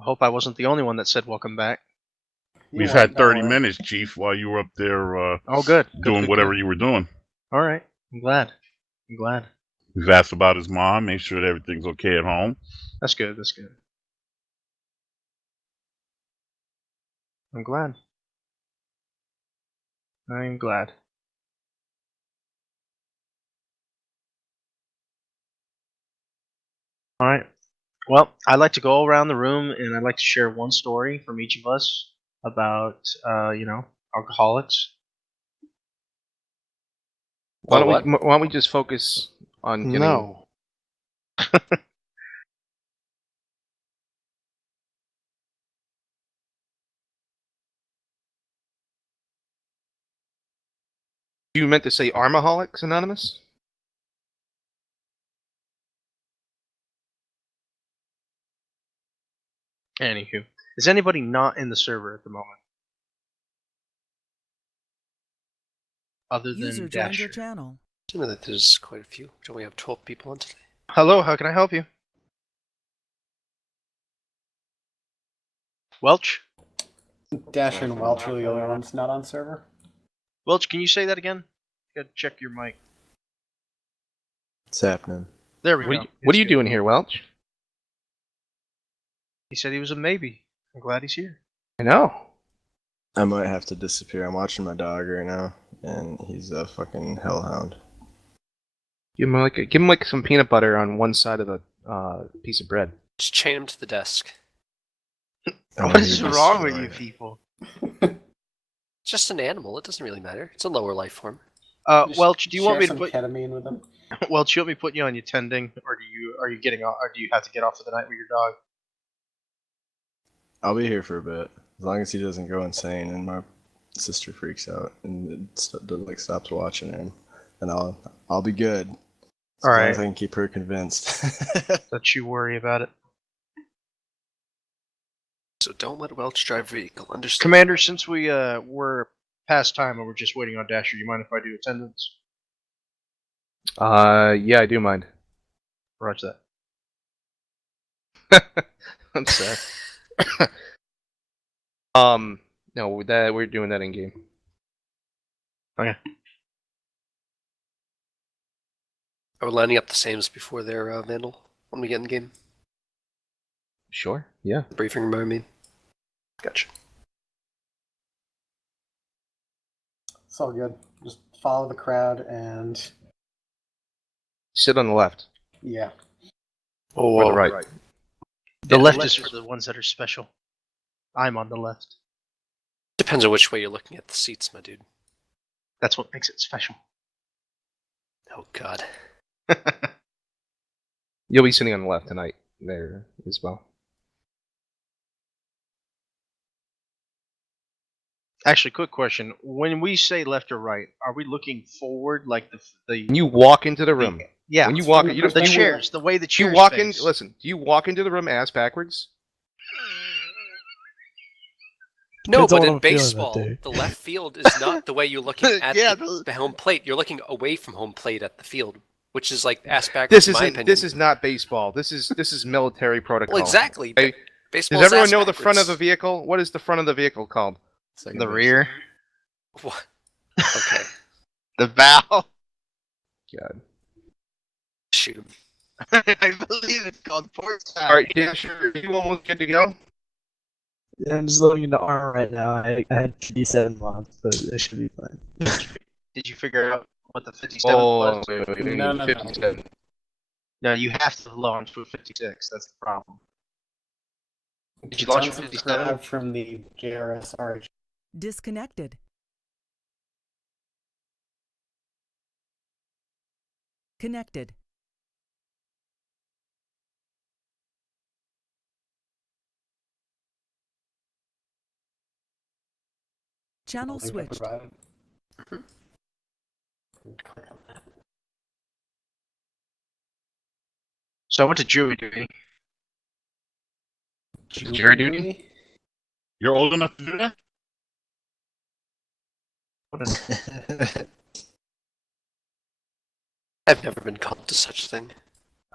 I hope I wasn't the only one that said welcome back. We've had 30 minutes, Chief, while you were up there Oh, good. doing Good, whatever good. you were doing. All right. I'm glad. I'm glad. We've asked about his mom, make sure that everything's okay at home. That's good. That's good. I'm glad. I'm glad. All right. Well, I'd like to go around the room and I'd like to share one story from each of us about, alcoholics. Why don't we just focus on getting... No. You meant to say Armaholics Anonymous? Anywho, is anybody not in the server at the moment? Other User than joined your Dasher. channel. I know that there's quite a few. Don't we have 12 people on today? Hello, how can I help you? Welch? Dasher and Welch are the only ones not on server. Welch, can you say that again? You gotta check your mic. What's happening? There we go. What are you doing here, Welch? He said he was a maybe. I'm glad he's here. I know. I might have to disappear. I'm watching my dog right now, and he's a fucking hellhound. Give him like some peanut butter on one side of the piece of bread. Just chain him to the desk. What is wrong with you people? It's just an animal. It doesn't really matter. It's a lower life form. Welch, do you want me to some put ketamine with them? Welch, you want me to put you on your tending, or are you getting off, or do you have to get off for the night with your dog? I'll be here for a bit, as long as he doesn't go insane and my sister freaks out and stops watching him, and I'll be good. All right. As long as I can keep her convinced. Don't you worry about it. So don't let Welch drive vehicle. Understand? Commander, since we're past time and we're just waiting on Dasher, do you mind if I do attendance? Yeah, I do mind. Roger that. I'm sorry. No, we're doing that in game. Okay. Are we lining up the same as before their Vandal when we get in game? Sure. Yeah. The briefing room, I mean. Gotcha. It's all good. Just follow the crowd and Sit on the left. yeah. Or the right. The left is for the ones that are special. I'm on the left. Depends on which way you're looking at the seats, my dude. That's what makes it special. Oh god. You'll be sitting on the left tonight there as well. Actually, quick question. When we say left or right, are we looking forward like the When you walk into the room. Yeah. When you walk in, the chairs, the way the do chairs you walk face. in, listen, do you walk into the room ass backwards? No, Depends on but what in I'm feeling that baseball, day. the left field is not the way you're looking at Yeah, the home plate. You're looking away from home plate at the field, which is like ass backwards in my opinion. This is not baseball. This is military protocol. Well, exactly. Okay? Baseball Does is everyone ass know the front of backwards. a vehicle? What is the front of the vehicle called? Second The base. rear, What? Okay. the bow. God. Shoot him. I believe it's called port side. All right, Dasher, are you almost good to go? Yeah, I'm just loading into armor right now. I had 57 mods, but it should be fine. Did you figure out what the 57 Oh, was? wait, No. 57. No, you have to launch with 56. That's the problem. Did you launch with 57? Unsubscribe from the JRSR. Disconnected. Connected. Channel switched. So I went to jury duty. Jury duty? You're old enough to do that? I've never been called to such a thing.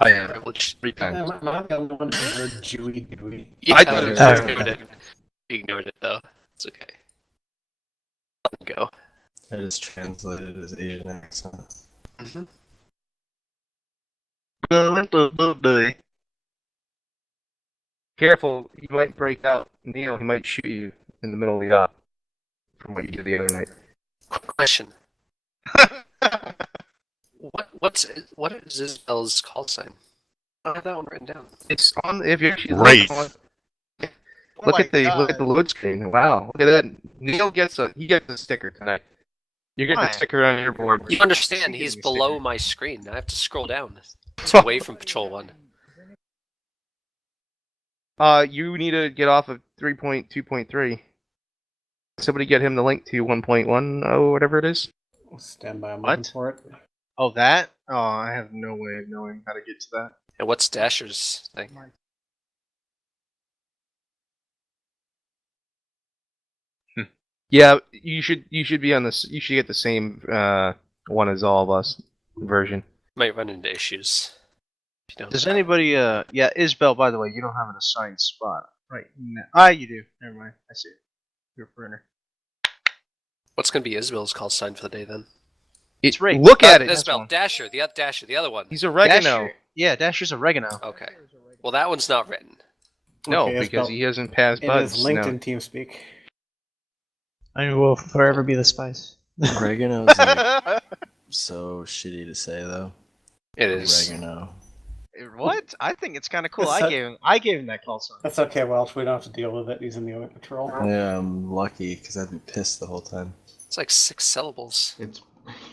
I am. Privilege. 3 times. Am I the only one who heard Jewy Gooey? Yeah, I thought it was we different. ignored it. We ignored it though. It's okay. Let it go. I just translated his Asian accent. Mm-hmm. Careful, you might break out. Neil, he might shoot you in the middle of the yacht. From what you did the other night. Quick question. What is Isabel's call sign? I don't have that one written down. It's on. If you actually Wraith. look at the load screen. Wow, look at that. Neil gets a sticker tonight. You're getting Why? a sticker on your board. You understand? He's He's getting a below sticker. my screen. I have to scroll down. It's away from Patrol 1. You need to get off of 3.2.3. Somebody get him the link to 1.10, whatever it is. Stand by, I'm What? looking for it. Oh, that? Oh, I have no way of knowing how to get to that. And what's Dasher's thing? Yeah, you should be on this. You should get the same one as all of us version. Might run into issues. If you don't. Does anybody, yeah, Isabel, by the way, you don't have an assigned spot right now. Ah, you do. Never mind. I see it. You're a printer. What's going to be Isabel's call sign for the day then? It's Ray. Look at it. Isabel, one. Dasher, the other one. He's oregano. Dasher. Yeah, Dasher's oregano. Okay. Well, that one's not written. No, Okay, because Isabel, he hasn't passed It buds. is LinkedIn TeamSpeak. I will forever be the spice. Oregano is like so shitty to say though. It is. Oregano. What? I think it's kind of cool. It's I gave him that call sign. That's okay, Welch. We don't have to deal with it. He's in the other patrol. Yeah, I'm lucky because I'd be pissed the whole time. It's like 6 syllables. It's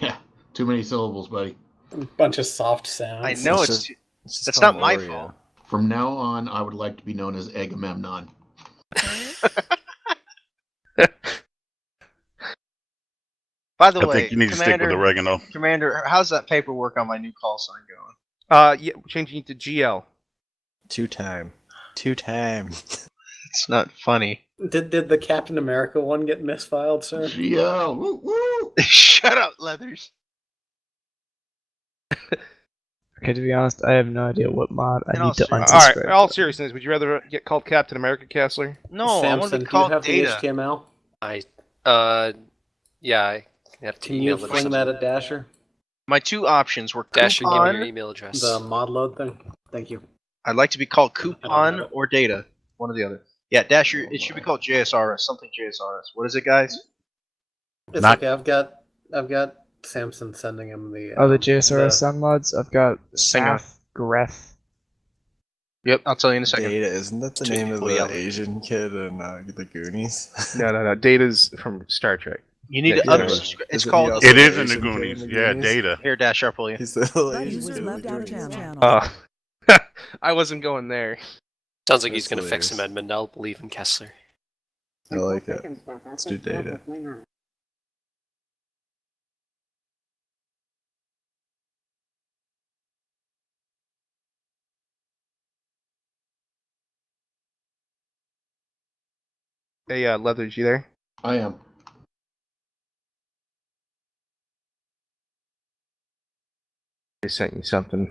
yeah, too many syllables, buddy. A bunch of soft sounds. I know It's it's. just- It's That's called not my Oreo. fault. From now on, I would like to be known as Agamemnon. By the I way, think you need to stick with oregano. Commander, how's that paperwork on my new call sign going? Yeah, changing it to GL. Two time. It's not funny. Did the Captain America one get misfiled, sir? GL, woo woo. Shut up, Leathers. Okay, to be honest, I have no idea what mod I In all need to seriousness- All right, unsubscribe. all seriousness, would you rather get called Captain America, Kessler? No, I want Samson, to do be you called have Data. the HTML? Yeah, I have to Can you email it or fling that something. at Dasher? My two options were Dasher, give me your coupon. email address. The mod load thing? Thank you. I'd like to be called I don't coupon have it. or data. One or the other. Yeah, Dasher. It should be called JSRS. Something JSRS. What is it, guys? It's Not- okay. I've got Samson sending him the. Oh, the JSRS the- sound mods? I've got Hang on. Saf, Greth. Yep, I'll tell you in a second. Data, isn't that the Two name of people the yelling. Asian kid in the Goonies? No. Data's from Star Trek. You need Yeah, to yeah. unsubscribe. It's Is it called. the It is in the Asian kid Goonies. in the Yeah, Goonies? Data. Here, Dash, I'll pull you. He's the little That Asian user kid in left the out of Goonies. channel. I wasn't going there. Sounds like he's That's going to fix him, hilarious. Edmund. I'll believe in Kessler. I like it. Let's do Data. Hey, Leathers, you there? I am. I sent you something.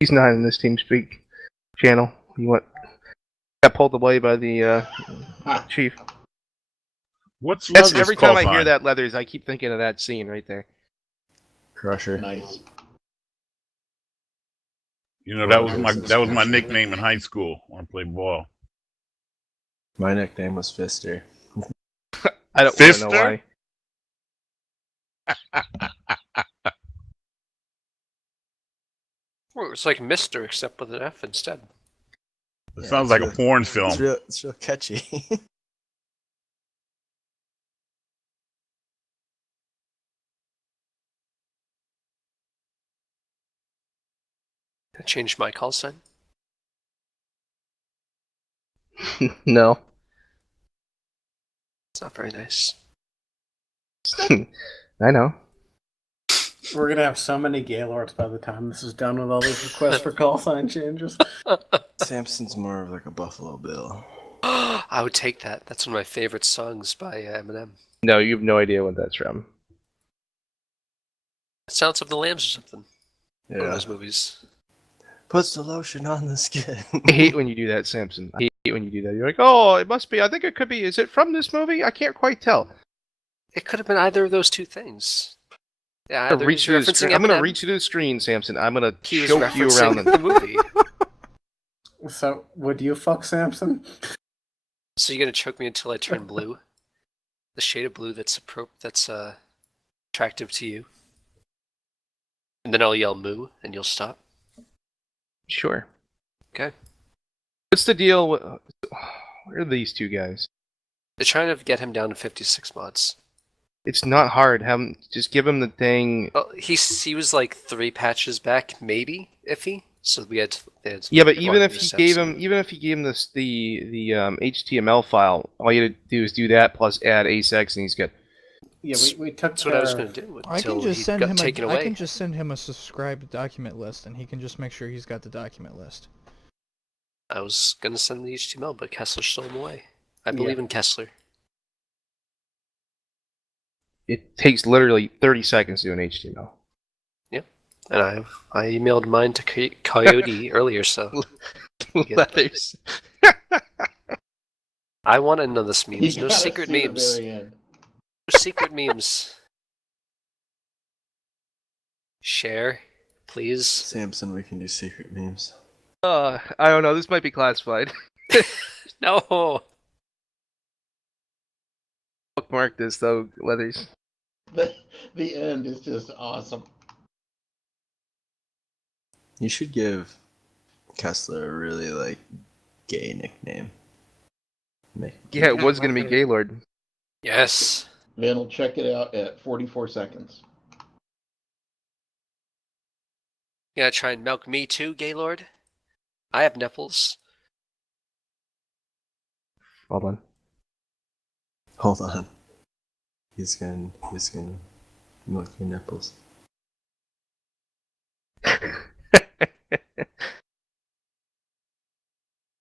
He's not in this TeamSpeak channel. He got pulled away by the chief. What's That's Leather's every time call I hear sign? that, Leathers, I keep thinking of that scene right there. Crusher. Nice. You know, that was my nickname in high school when I played ball. My nickname was Fister. I don't want to know Fister? why. Well, it's like Mister, except with an F instead. It Yeah, sounds it's like a really- porn film. It's real catchy. I changed my call sign. No. It's not very nice. I know. We're gonna have so many Gaylords by the time this is done with all these requests for call sign changes. Samson's more of like a Buffalo Bill. I would take that. That's one of my favorite songs by Eminem. No, you have no idea what that's from. Silence of the Lambs or something. One of Yeah. those movies. Puts the lotion on the skin. I hate when you do that, Samson. I hate when you do that. You're like, oh, it must be. I think it could be. Is it from this movie? I can't quite tell. It could have been either of those two things. Yeah, I'm either gonna he's reach through the referencing screen. I'm gonna Eminem, reach through the screen, Samson. I'm gonna he was choke you around referencing the movie. So, would you fuck Samson? So you're gonna choke me until I turn blue? The shade of blue that's attractive to you. And then I'll yell moo and you'll stop. Sure. Okay. What's the deal with... Where are these two guys? They're trying to get him down to 56 mods. It's not hard. Just give him the thing. Well, he was like 3 patches back, maybe iffy. So we had to Yeah, but go even on if new he steps gave and- him, the HTML file, all you had to do is do that plus add ASX, and he's good. Yeah, we took That's what I was going to do I until can just he send got him taken away. I can just send him a subscribed document list, and he can just make sure he's got the document list. I was going to send the HTML, but Kessler stole him away. I believe in Kessler. It takes literally 30 seconds to do an HTML. And I emailed mine to Coyote earlier, so Leathers. I want to know this memes. You No gotta secret see the memes. very end. No secret memes. Share, please. Samson, we can do secret memes. I don't know. This might be classified. No. Bookmark this though, Leathers. The end is just awesome. You should give Kessler a really like gay nickname. Yeah, it was gonna be Gaylord. Yes. Van will check it out at 44 seconds. You gonna try and milk me too, Gaylord? I have nipples. Hold on. Hold on. He's gonna milk your nipples.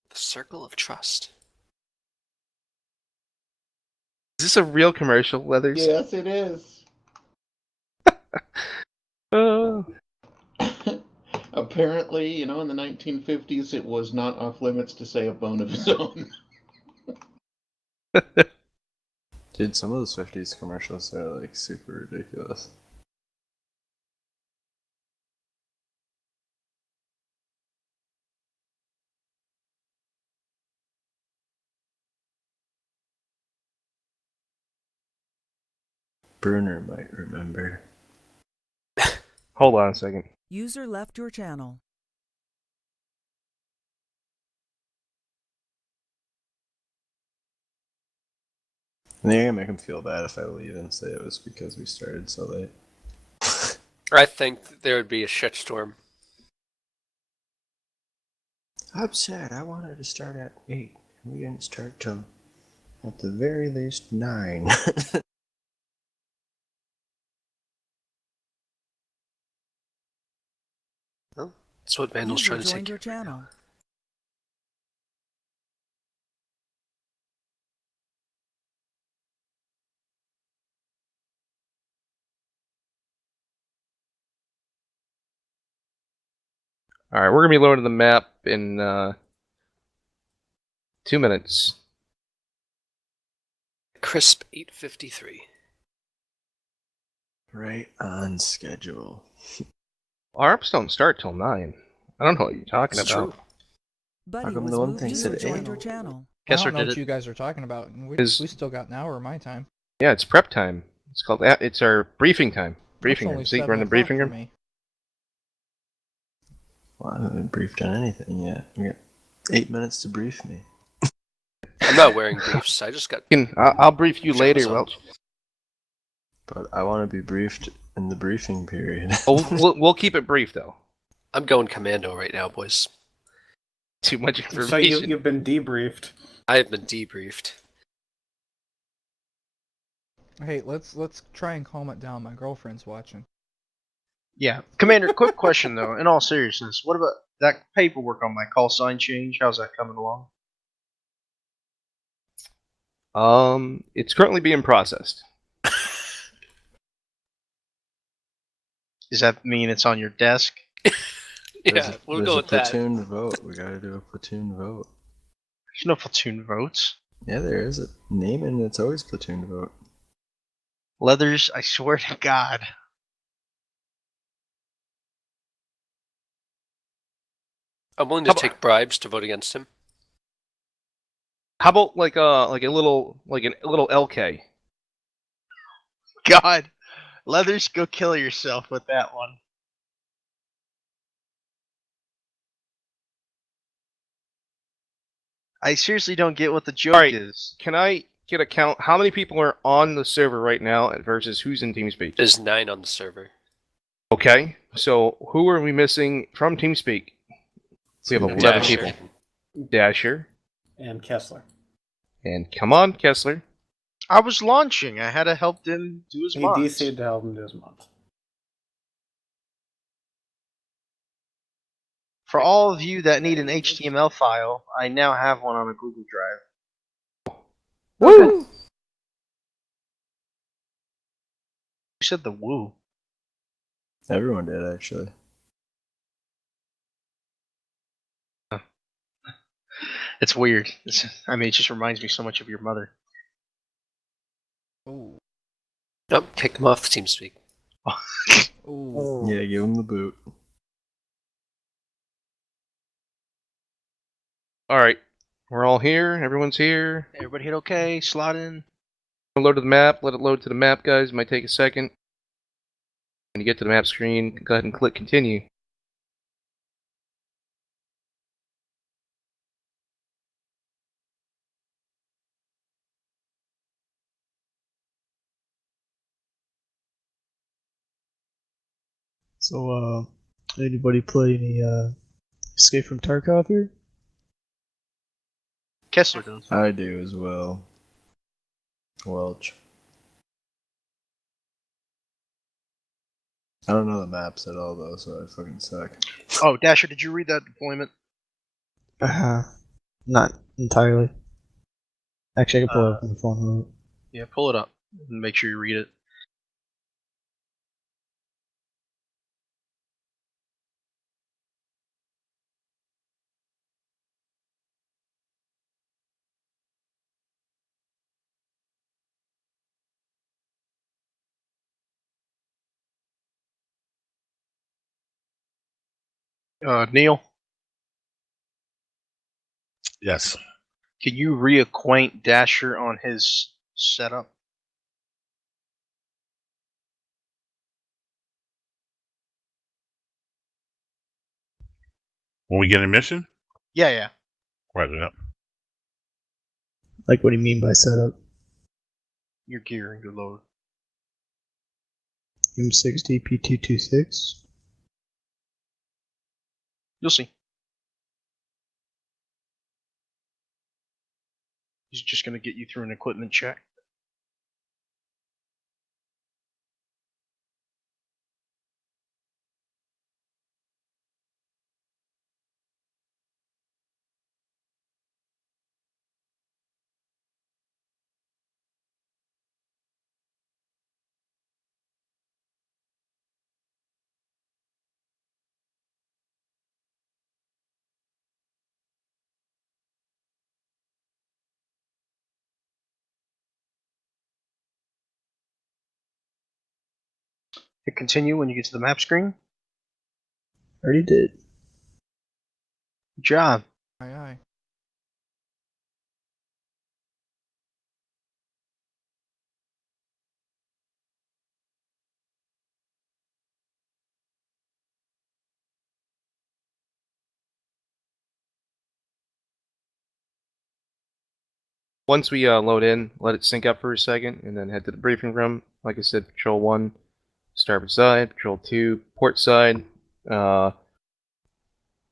The circle of trust. Is this a real commercial, Leathers? Yes, it is. Oh. Apparently, in the 1950s, it was not off limits to say a bone of his own. Dude, some of those 50s commercials are like super ridiculous. Bruner might remember. Hold on a second. User left your channel. I think I'm gonna make him feel bad if I leave and say it was because we started so late. I think there would be a shitstorm. I'm sad. I wanted to start at 8. We didn't start till at the very least 9. That's what Vandal's User trying to joined take. your channel. All right, we're gonna be loading the map in 2 minutes. Crisp 8:53. Right on schedule. Our ups don't start till 9. I don't know what you're talking It's about. true. Buddy come was the one moved. thing User said joined eight? your channel. I Kessler don't know did what it. you guys are talking about. And we Is- still got an hour of my time. Yeah, it's prep time. It's called. It's our briefing time. It's Briefing only time. See, we're in 7 the briefing o'clock room. for me. Well, I haven't been briefed on anything yet. You got 8 minutes to brief me. I'm not wearing briefs. I just got. I'll brief you later, pajamas on. Welch. But I want to be briefed in the briefing period. We'll keep it brief though. I'm going commando right now, boys. Too much information. So you've been debriefed. I have been debriefed. Hey, let's try and calm it down. My girlfriend's watching. Yeah, Commander. Quick question though. In all seriousness, what about that paperwork on my call sign change? How's that coming along? It's currently being processed. Does that mean it's on your desk? Yeah, we'll go with There's that. a platoon vote. We gotta do a platoon vote. There's no platoon votes. Yeah, there is a name and it's always platoon vote. Leathers, I swear to God. I'm willing to take bribes to vote against him. How about like a little LK? God. Leathers, go kill yourself with that one. I seriously don't get what the joke Alright. is. Can I get a count? How many people are on the server right now versus who's in TeamSpeak? There's 9 on the server. Okay, so who are we missing from TeamSpeak? We have 11 Dasher. people. Dasher. And Kessler. And come on, Kessler. I was launching. I had to help him do his He mods. DC'd to help him do his month. For all of you that need an HTML file, I now have one on a Google Drive. Woo! You said the woo. Everyone did, actually. It's weird. I mean, it just reminds me so much of your mother. Ooh. Nope, kick him off TeamSpeak. Ooh. Yeah, give him the boot. Alright, we're all here. Everyone's here. Everybody hit OK, slot in. Load to the map. Let it load to the map, guys. It might take a second. When you get to the map screen, go ahead and click continue. So, anybody play any Escape from Tarkov here? Kessler does. I do as well. Welch. I don't know the maps at all though, so I fucking suck. Oh, Dasher, did you read that deployment? Not entirely. Actually, I can pull it up on the phone real quick. Yeah, pull it up and make sure you read it. Neil, Yes. can you reacquaint Dasher on his setup? When we get a mission, Yeah. write it up. Like, what do you mean by setup? Your gear and your load. M60 P226. You'll see. He's just going to get you through an equipment check. Hit continue when you get to the map screen. Already did. Good job. Aye, aye. once we load in, let it sync up for a second, and then head to the briefing room. Like I said, Patrol 1, starboard side. Patrol 2, port side.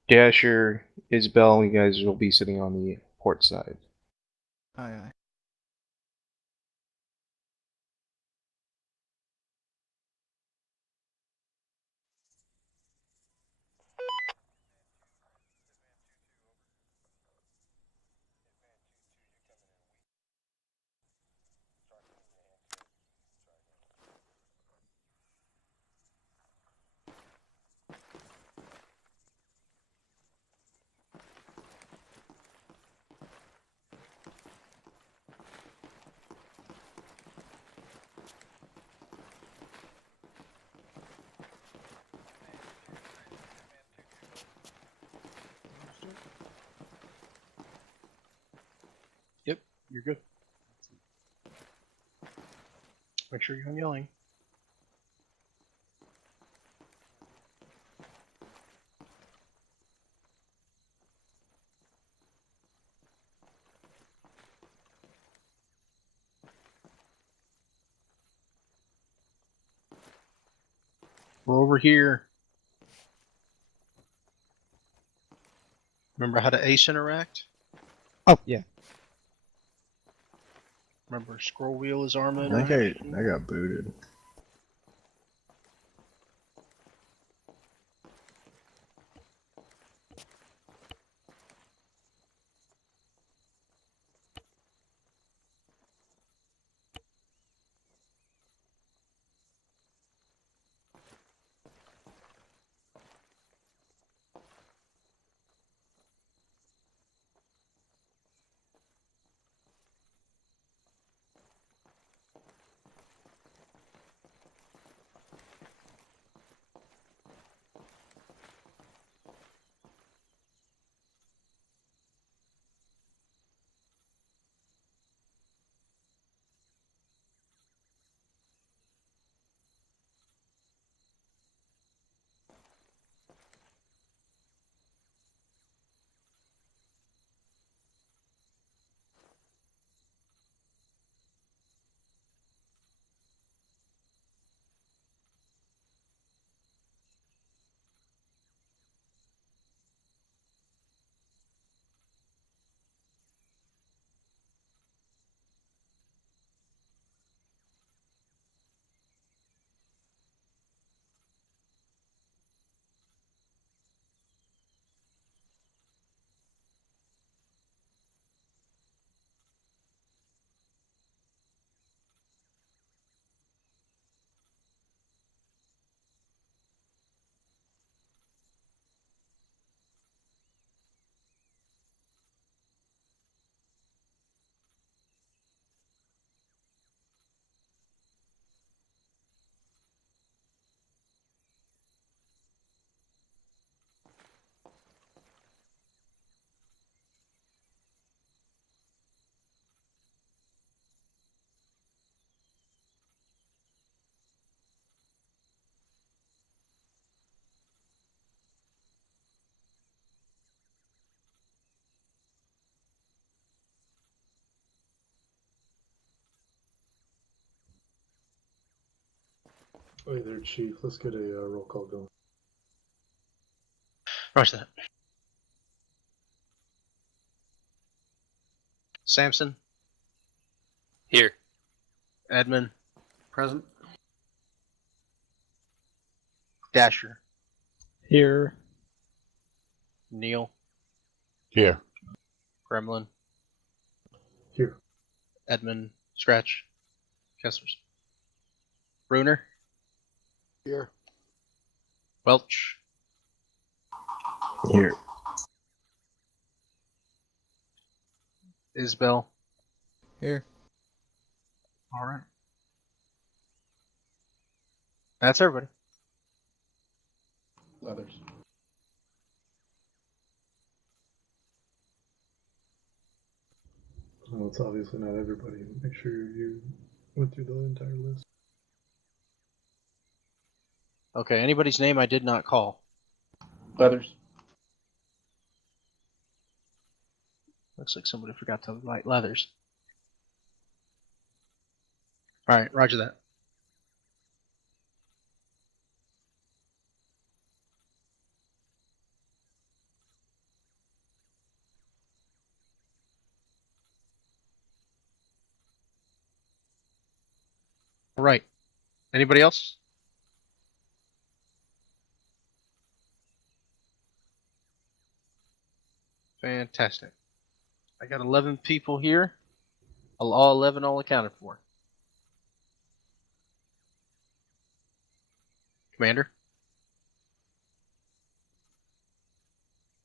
Dasher, Isabel, you guys will be sitting on the port side. Aye, aye. Yep, you're good. Make sure you're yelling. We're over here. Remember how to ace interact? Oh yeah. Remember scroll wheel is arm I interact? think I got booted. Hey there, Chief. Let's get a roll call going. Rush that. Samson, Here. Edmund, Present. Dasher, Here. Neil, Here. Gremlin, Here. Edmund, Scratch, Kessler's, Bruner, Here. Welch, Here. Isbell. Here. All right. That's everybody. Others. Well, it's obviously not everybody. Make sure you went through the entire list. Okay, anybody's name I did not call. Others. Looks like somebody forgot to light leathers. All right, roger that. All right. Anybody else? Fantastic. I got 11 people here. All 11 all accounted for. Commander?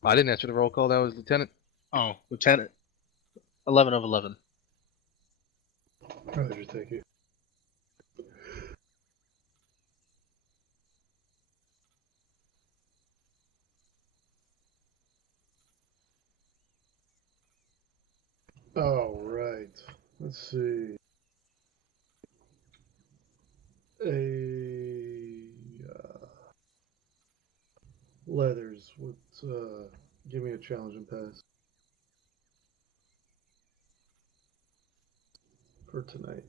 I didn't answer the roll call. That was Lieutenant. Oh, Lieutenant. 11 of 11. Roger, thank you. All right. Let's see. Leathers. Give me a challenge and pass for tonight.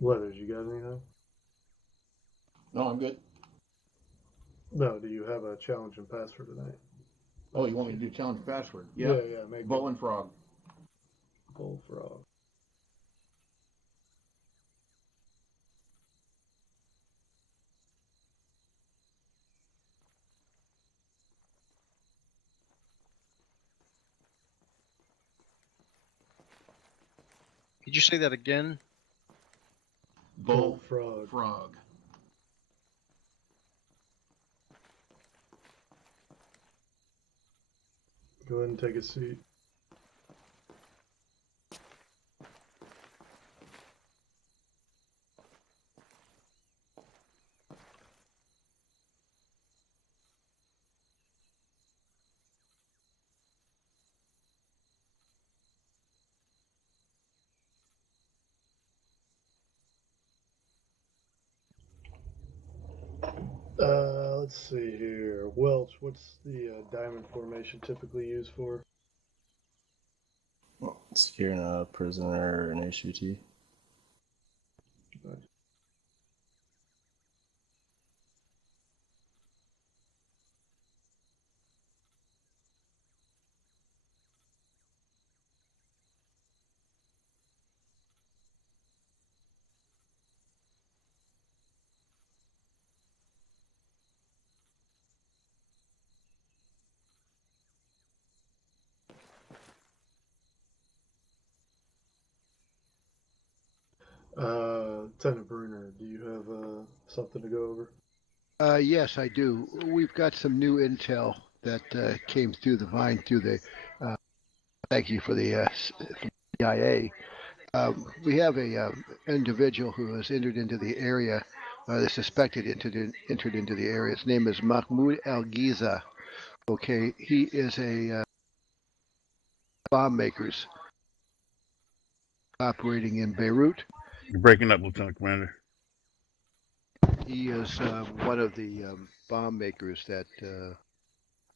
Leathers, you got anything? No, I'm good. No, do you have a challenge and pass for tonight? Oh, you want me to do challenge password? Yeah, make Bull and frog. Bullfrog. Could you say that again? Bullfrog. Frog. Go ahead and take a seat. Let's see here. Welch, what's the diamond formation typically used for? Well, securing a prisoner or an HVT. Lieutenant Bruner, do you have something to go over? Yes, I do. We've got some new intel that came through the vine through the. Thank you for the CIA. We have a individual who has entered into the area. The suspected entered into the area. His name is Mahmoud Al Giza. Okay, he is a bomb makers operating in Beirut. You're breaking up, Lieutenant Commander. He is one of the bomb makers that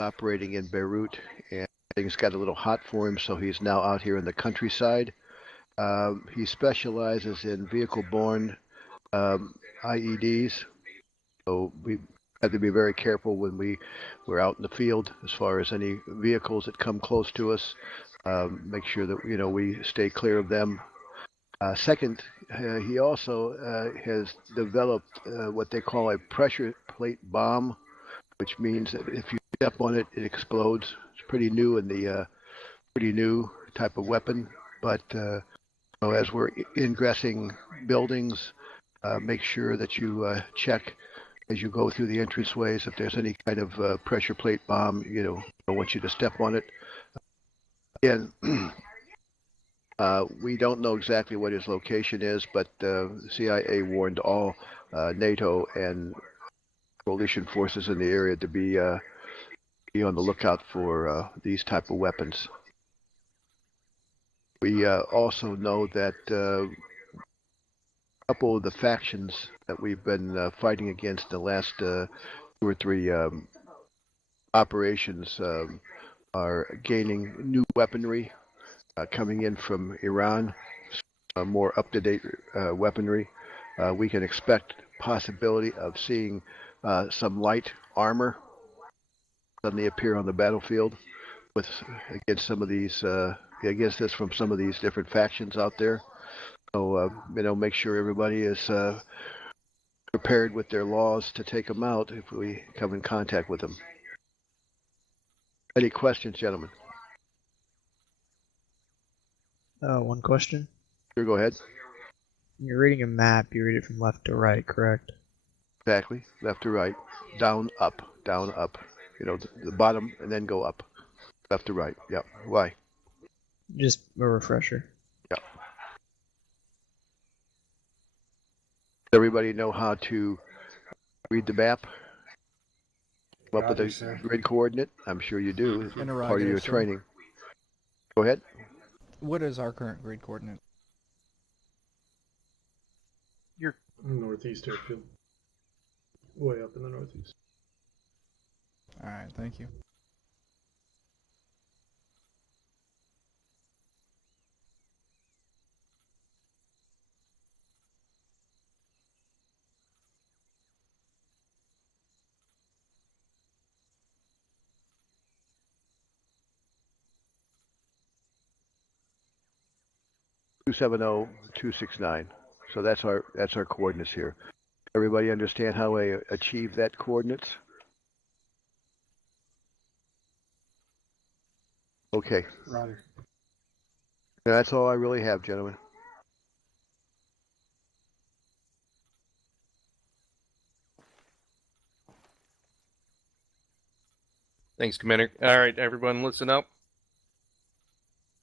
operating in Beirut, and things got a little hot for him, so he's now out here in the countryside. He specializes in vehicle-borne IEDs, so we have to be very careful when we're out in the field as far as any vehicles that come close to us. Make sure that we stay clear of them. Second, he also has developed what they call a pressure plate bomb, which means that if you step on it, it explodes. It's pretty new type of weapon. But as we're ingressing buildings, make sure that you check as you go through the entranceways if there's any kind of pressure plate bomb. I don't want you to step on it. Again. We don't know exactly what his location is, but the CIA warned all NATO and coalition forces in the area to be on the lookout for these type of weapons. We also know that couple of the factions that we've been fighting against the last 2 or 3 operations are gaining new weaponry coming in from Iran, more up-to-date weaponry. We can expect possibility of seeing some light armor suddenly appear on the battlefield with against some of these against this from some of these different factions out there. So make sure everybody is prepared with their laws to take them out if we come in contact with them. Any questions, gentlemen? One question. Sure, go ahead. When you're reading a map, you read it from left to right, correct? Exactly. Left to right. Down, up. Down, up. The bottom and then go up. Left to right. Yeah. Why? Just a refresher. Yeah. Does everybody know how to read the map? Come up with a grid coordinate? I'm sure you do. It's part of your training. Go ahead. What is our current grid coordinate? You're northeast airfield. Way up in the northeast. Alright, thank you. (270-269). So that's our coordinates here. Everybody understand how I achieve that coordinates? Okay. Roger. That's all I really have, gentlemen. Thanks, Commander. All right, everyone, listen up.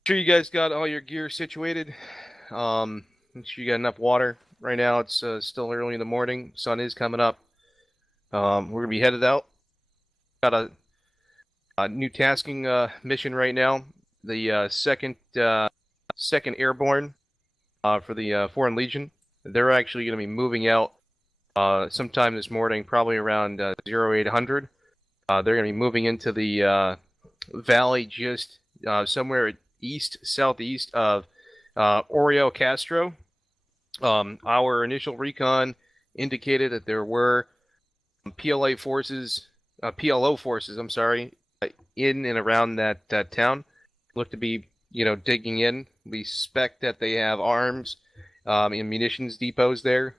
Sure you guys got all your gear situated. Make sure you got enough water. Right now it's still early in the morning. Sun is coming up. We're gonna be headed out. Got a new tasking mission right now. The second Airborne for the Foreign Legion. They're actually gonna be moving out sometime this morning, probably around 0800. They're gonna be moving into the valley just somewhere southeast of Oreo Castro. Our initial recon indicated that there were PLO forces, I'm sorry, in and around that town. Look to be, digging in. We suspect that they have arms and munitions depots there,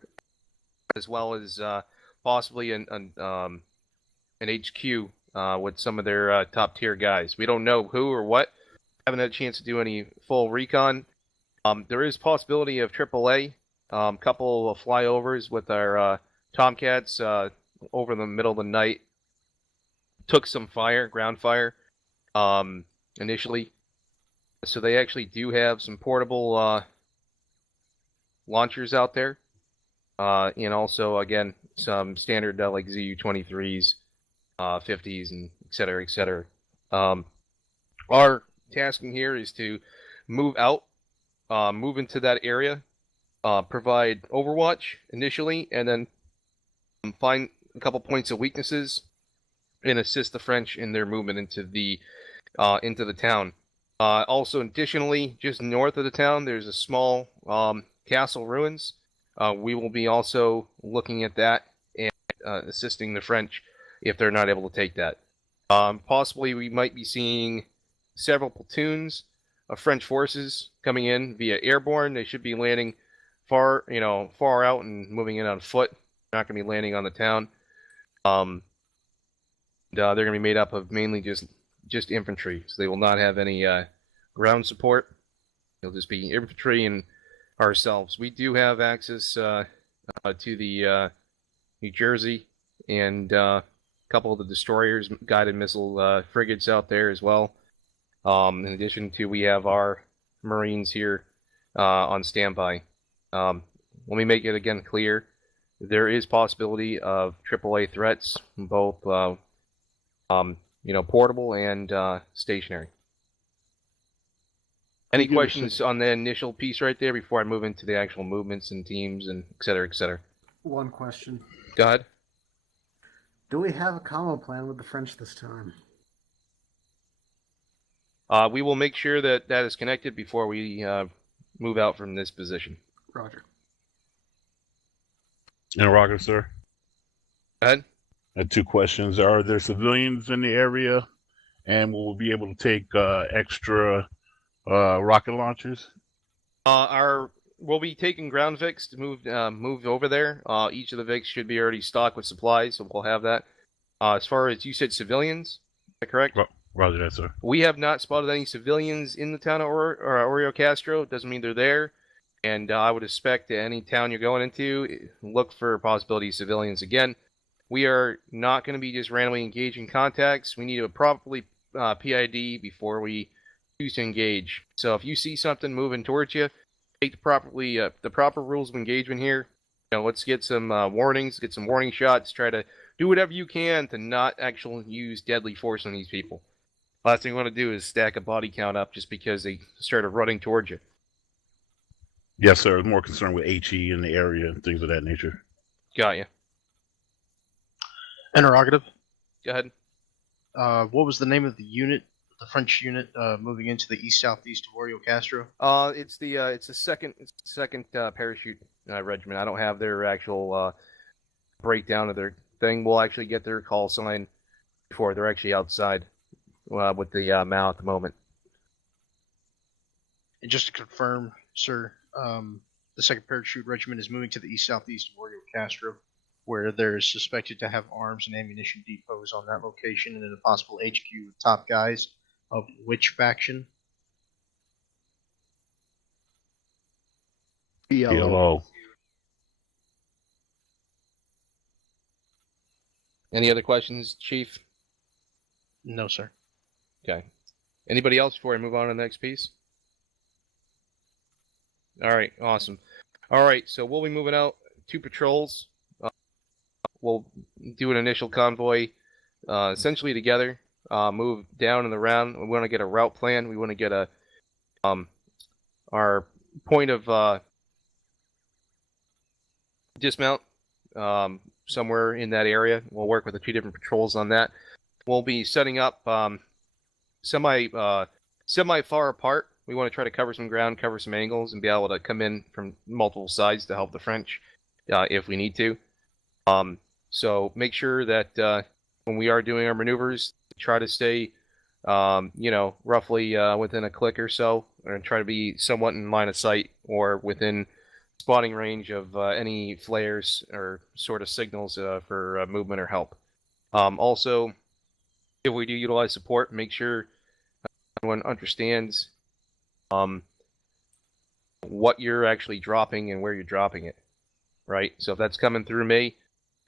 as well as possibly an HQ with some of their top tier guys. We don't know who or what. Haven't had a chance to do any full recon. There is possibility of AAA. Couple of flyovers with our Tomcats over the middle of the night. Took some fire, ground fire, initially. So they actually do have some portable launchers out there. And also, again, some standard like ZU-23s, 50s, and et cetera, et cetera. Our tasking here is to move out, move into that area, provide overwatch initially, and then find a couple points of weaknesses and assist the French in their movement into the town. Also, additionally, just north of the town, there's a small castle ruins. We will be also looking at that and assisting the French if they're not able to take that. Possibly, we might be seeing several platoons of French forces coming in via airborne. They should be landing far out and moving in on foot. They're not going to be landing on the town. They're going to be made up of mainly just infantry, so they will not have any ground support. It'll just be infantry and ourselves. We do have access to the New Jersey and a couple of the destroyers, guided missile frigates out there as well. In addition to, we have our Marines here on standby. Let me make it again clear. There is possibility of AAA threats, both portable and stationary. Any give us questions on the initial piece right there before I move into the actual movements and teams and et cetera, et cetera? One question. Go ahead. Do we have a combo plan with the French this time? We will make sure that that is connected before we move out from this position. Roger. Interrogative, sir. Go ahead. I had 2 questions. Are there civilians in the area, and will we be able to take extra rocket launchers? We'll be taking ground Vics to move over there. Each of the Vics should be already stocked with supplies, so we'll have that. As far as you said, civilians, is that correct? Roger that, sir. We have not spotted any civilians in the town of Oreo Castro. Doesn't mean they're there. And I would expect that any town you're going into, look for possibility of civilians. Again, we are not going to be just randomly engaging contacts. We need to properly PID before we choose to engage. So if you see something moving towards you, take the proper rules of engagement here. Let's get some warnings, get some warning shots. Try to do whatever you can to not actually use deadly force on these people. Last thing we want to do is stack a body count up just because they started running towards you. Yes, sir. I was more concerned with HE in the area and things of that nature. Got you. Interrogative. Go ahead. What was the name of the unit, the French unit, moving into the east-southeast of Oreo Castro? It's the second parachute regiment. I don't have their actual breakdown of their thing. We'll actually get their call sign before they're actually outside with the MAU at the moment. And just to confirm, sir, the second parachute regiment is moving to the east-southeast of Oreo Castro, where there is suspected to have arms and ammunition depots on that location and a possible HQ with top guys of which faction? PLO. Any other questions, Chief? No, sir. Okay. Anybody else before I move on to the next piece? All right, awesome. All right, so we'll be moving out 2 patrols. We'll do an initial convoy, essentially together. Move down and around. We want to get a route plan. We want to get our point of dismount somewhere in that area. We'll work with the 2 different patrols on that. We'll be setting up semi far apart. We want to try to cover some ground, cover some angles, and be able to come in from multiple sides to help the French if we need to. So make sure that when we are doing our maneuvers, try to stay, roughly within a click or so, and try to be somewhat in line of sight or within spotting range of any flares or sort of signals for movement or help. Also, if we do utilize support, make sure everyone understands what you're actually dropping and where you're dropping it, right? So if that's coming through me,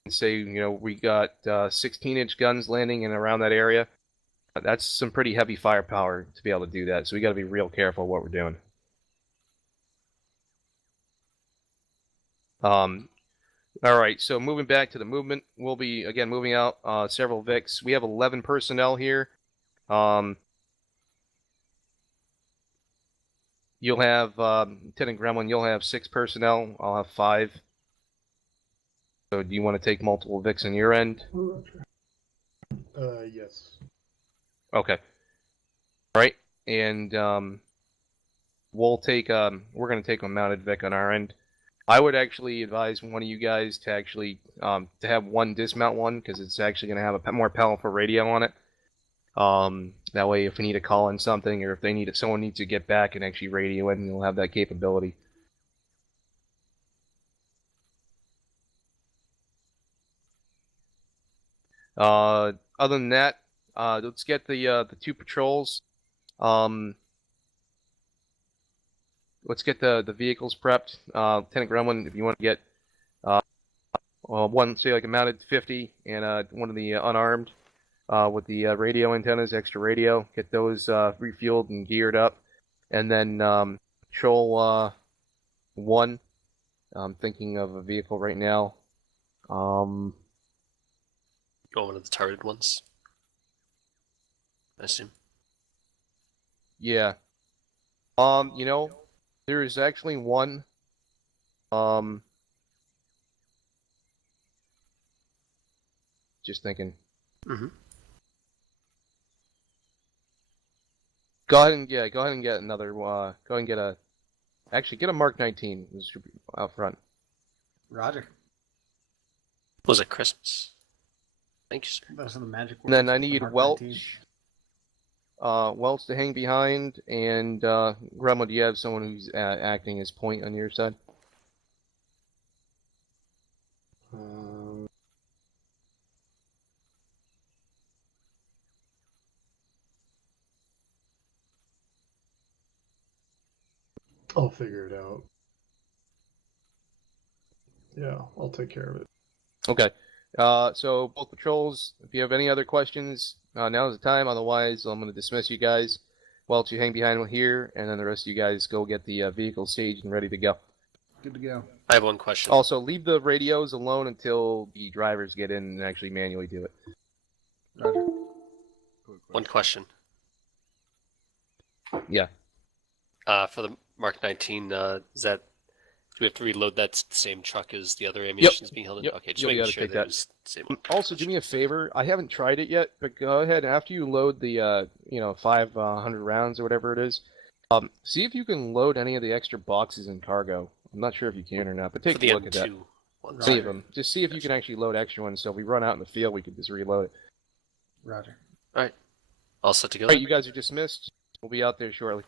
and say, we got 16-inch guns landing in around that area, that's some pretty heavy firepower to be able to do that. So we got to be real careful what we're doing. All right, so moving back to the movement, we'll be, again, moving out several Vics. We have 11 personnel here. You'll have, Lieutenant Gremlin, you'll have 6 personnel. I'll have 5. So do you want to take multiple Vics on your end? Yes. Okay. All right, and we'll take, we're going to take a mounted Vic on our end. I would actually advise one of you guys to actually to have one dismount one, because it's actually going to have a more powerful radio on it. That way, if we need to call in something, or if someone needs to get back and actually radio in, you'll have that capability. Other than that, let's get the 2 patrols. Let's get the vehicles prepped. Lieutenant Gremlin, if you want to get one, say like a mounted 50 and one of the unarmed with the radio antennas, extra radio, get those refueled and geared up. And then Patrol 1, I'm thinking of a vehicle right now. One of the targeted ones, I assume. Yeah. You know, there is actually one. Just thinking. Mm-hmm. Go ahead and get another. Go ahead and get a. Actually, get a Mark 19 out front. Roger. Was it Christmas? Thank you, sir. Those are the magic words. And then I of the need Mark Welch. 19. Welch to hang behind, and Grandma, do you have someone who's acting as point on your side? I'll figure it out. Yeah, I'll take care of it. Okay. So both patrols, if you have any other questions, now's the time. Otherwise, I'm going to dismiss you guys. Welch, you hang behind here, and then the rest of you guys go get the vehicle staged and ready to go. Good to go. I have one question. Also, leave the radios alone until the drivers get in and actually manually do it. Roger. One question. Yeah. For the Mark 19, is that, do we have to reload that same truck as the other ammunition's being held in? Yep. Okay, just You'll making gotta sure take that it that. was the same one. Also, do me a favor. I haven't tried it yet, but go ahead after you load the 500 rounds or whatever it is. See if you can load any of the extra boxes in cargo. I'm not sure if you can or not, but take For the a look at that. M2 ones. Any of them. Just see if you can actually load extra ones. So if we run out in the field, we could just reload it. Roger. All right. All set to go. All right, you guys are dismissed. We'll be out there shortly.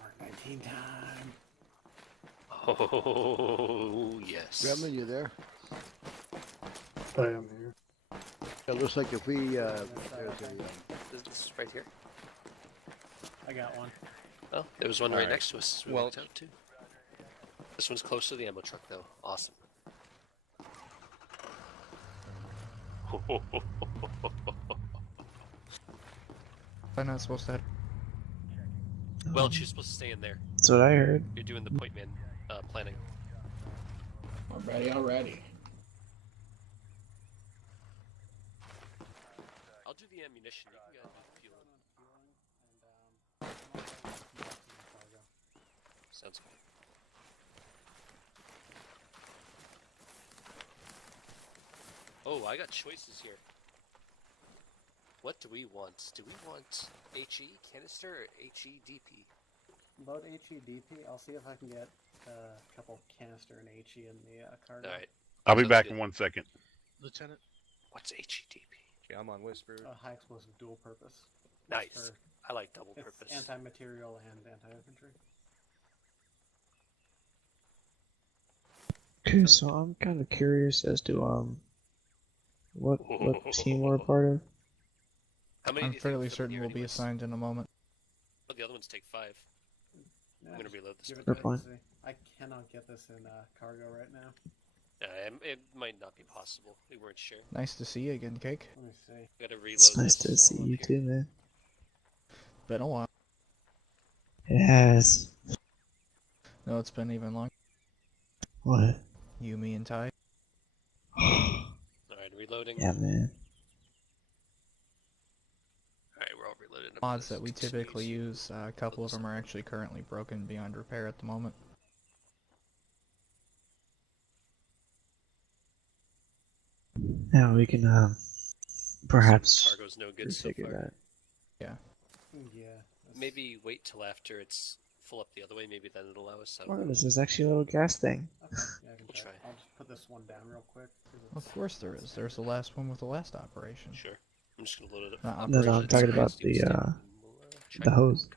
Mark 19 time. Oh, yes. Gremlin, you there? I am here. It looks like if we, there's This is right here. I got one. Oh, there was one right next to us. We Well- walked out too. This one's close to the ammo truck, though. Awesome. I'm not supposed to have... Well, she's supposed to stay in there. That's what I heard. You're doing the point man planning. Alrighty. I'll do the ammunition. You can do the fuel. Sounds good. Oh, I got choices here. What do we want? Do we want HE canister or HE DP? Load HEDP. I'll see if I can get a couple canister and HE in the cargo. All right. I'll be Sounds back good. in 1 second. Lieutenant. What's HE DP? Yeah, I'm on Whisper. High explosive dual purpose. Nice. For- I like double It's purpose. anti-material and anti-infantry. Okay, so I'm kind of curious as to what team we're a part of. How many? I'm do you think fairly we'll certain here we'll be anyways? assigned in a moment. Oh, the other ones take 5. Yeah, I'm gonna just reload this give it one. We're to me, fine. see. I cannot get this in cargo right now. It might not be possible. We weren't sure. Nice to see you again, Cake. Let me see. Gotta reload. It's nice to this see one you here. too, man. Been a while. Yes. No, it's been even longer. What? You, me, and Ty. Alright, reloading. Yeah, man. Alright, we're all reloaded. Mods that we typically use, a couple of them are actually currently broken beyond repair at the moment. Yeah, we can perhaps Cargo's no good so refigure far. that. Yeah. Yeah. that's- Maybe wait till after it's full up the other way. Maybe then it'll allow us. I Oh, don't know. this is actually a little gas thing. Okay, yeah, I can We'll check. try. I'll just put this one down real quick. 'cause Of it's- course there is. There's the last one with the last operation. Sure. I'm just gonna load it up. Not No, I'm talking about the hose.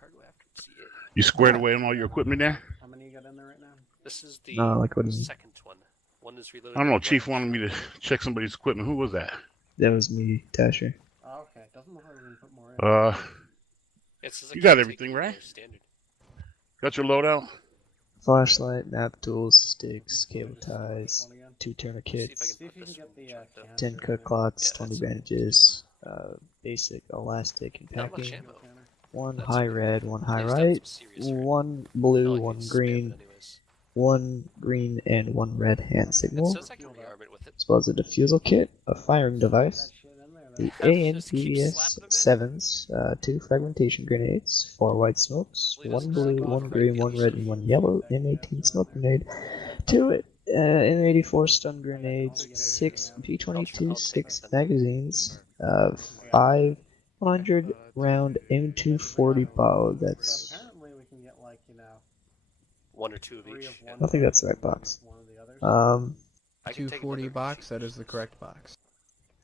You squared away on all your equipment there? How many you got in there right now? This is the No, like what do you mean? second one. One is reloaded. I don't know. one Chief is- wanted me to check somebody's equipment. Who was that? That was me, Dasher. Oh, okay. Doesn't look like we can put more in. It says I You got can't everything, take right? more Standard. Got your loadout? Flashlight, map tools, sticks, cable Just put this ties, one again. 2 See if I tourniquets, can See if put you can this get one the checked out. canister 10 in cook there. cloths, Yeah, 20 that's- bandages, basic elastic and Not much packing, ammo. Counter. 1 That's high okay. red, 1 high They've done right, some serious hurt. 1 blue, Not like 1 we spam it green, anyways. 1 green, and 1 1 red hand It signal, says I can rearm it with it. as well as a defusal kit, a firing device, That shit in there, The Have to AN just keep PVS slapping them in? 7s, 2 fragmentation grenades, 4 white smokes, Lee 1 doesn't blue, like 1 right green, the 1 other red, side. and 1 yellow M18 smoke grenade, 2 M84 stun grenades, 6 P22 6 magazines, 500 round M240 bow. That's Apparently, we can get like 1 or 2 of 3 each. of Yeah. one. I don't think that's the right box. One of the others. I can take 240 another box. sheet That is the first. correct box.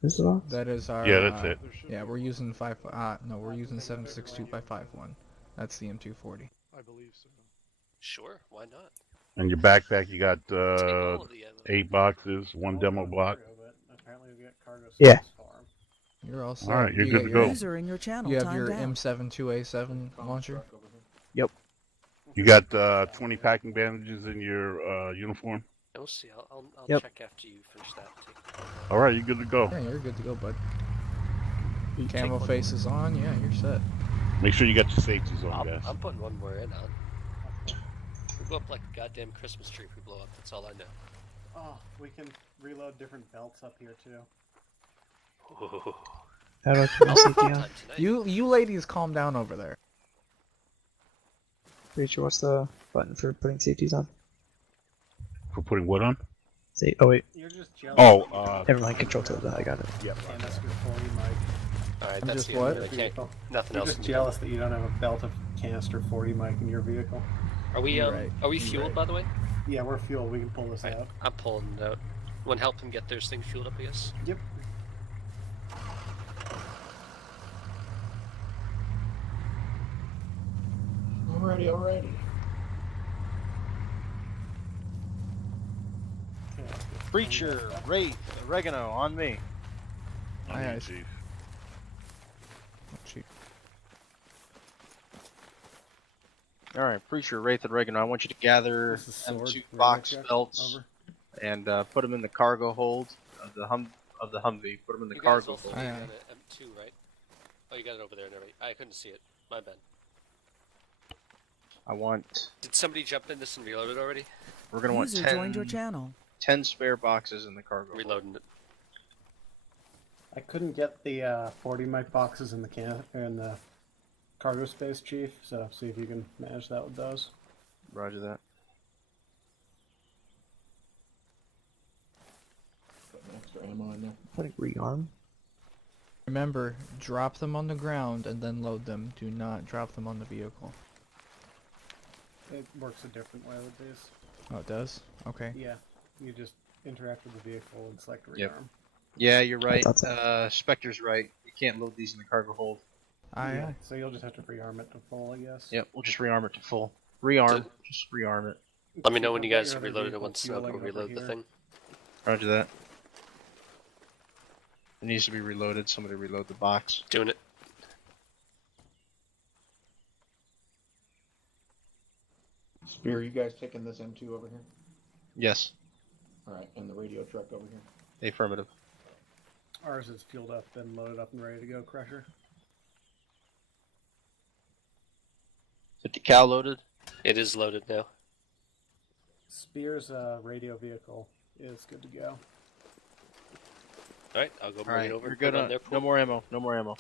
this the box? That is our. Yeah, that's it. Yeah, we're using no, we're using 762 by 51. That's the M240. I believe so. Sure, why not? In your backpack, you got Take all of the ammo. 8 boxes, 1 demo block. Apparently, we get cargo Yeah. space for 'em. You're all set. All right, you're You good got to your- go. User in your channel You have timed your out. M72A7 launcher. You got 20 packing bandages in your uniform. And we'll see. I'll Yep. check after you finish that too. All right, you're good to go. Yeah, you're good to go, bud. You Camo face is on. Yeah, you're set. Make sure you got your safeties on, guys. I'm putting one more in on. We'll go up like a goddamn Christmas tree if we blow up. That's all I know. Oh, we can reload different belts up here too. Ooh. How do I turn my safety on? Time tonight. You ladies, calm down over there. Rachel, what's the button for putting safeties on? For putting what on? Say, oh wait, You're just jealous. Oh, never mind. Control tilde. I got it. yep. Canister 40, Mike. Alright, I'm that's just the what? end of it. I can't. Vehicle. Nothing You're else. just can be jealous that you don't have a belt of canister 40, Mike, in your vehicle. done. Are we Right. Are we You're fueled right. by the way? Yeah, we're fueled. We can pull this Alright, out. I'm pulling it out. Want to help him get those things fueled up, I guess. Yep. Alrighty. Okay. Preacher, Wraith, Oregano, on me. Aye, aye. Chief. Oh, shoot. Alright, Preacher, Wraith, and Oregano, I want you to gather This is sword. M2 Radio box check. belts Over. and put them in the cargo hold of the Humvee. Put them in the You guys cargo also hold. Aye, got aye. an M2, right? Oh, you got it over there and everything. I couldn't see it. My bad. I want. Did somebody jump in this and reload it already? We're gonna want User joined your 10, channel. 10 spare boxes in the cargo hold. Reloading it. I couldn't get the 40 mic boxes in the cargo space, Chief. So see if you can manage that with those. Roger that. Putting extra ammo in there. Putting rearm. Remember, drop them on the ground and then load them. Do not drop them on the vehicle. It works a different way with these. Oh, it does? Okay. Yeah, you just interact with the vehicle and select rearm. Yep. Yeah, you're right. That's Spectre's right. You can't load these in the cargo hold. Aye, Yeah, aye. so you'll just have to rearm it to full, I guess. Yep, we'll just rearm it to full. Rearm. Just rearm it. Let me know when I've you got guys your have other reloaded it vehicle once and I'll go fueling over reload the here. thing. Roger that. It needs to be reloaded. Somebody reload the box. Doing it. Spear, you guys taking this M2 over here? Yes. Alright, and the radio truck over here? Affirmative. Ours is fueled up and loaded up and ready to go, Crusher. 50 cal loaded. It is loaded now. Spear's radio vehicle is good to go. Alright, I'll go bring Alright, it over. you're and good put it on. on there. No more ammo. No more ammo.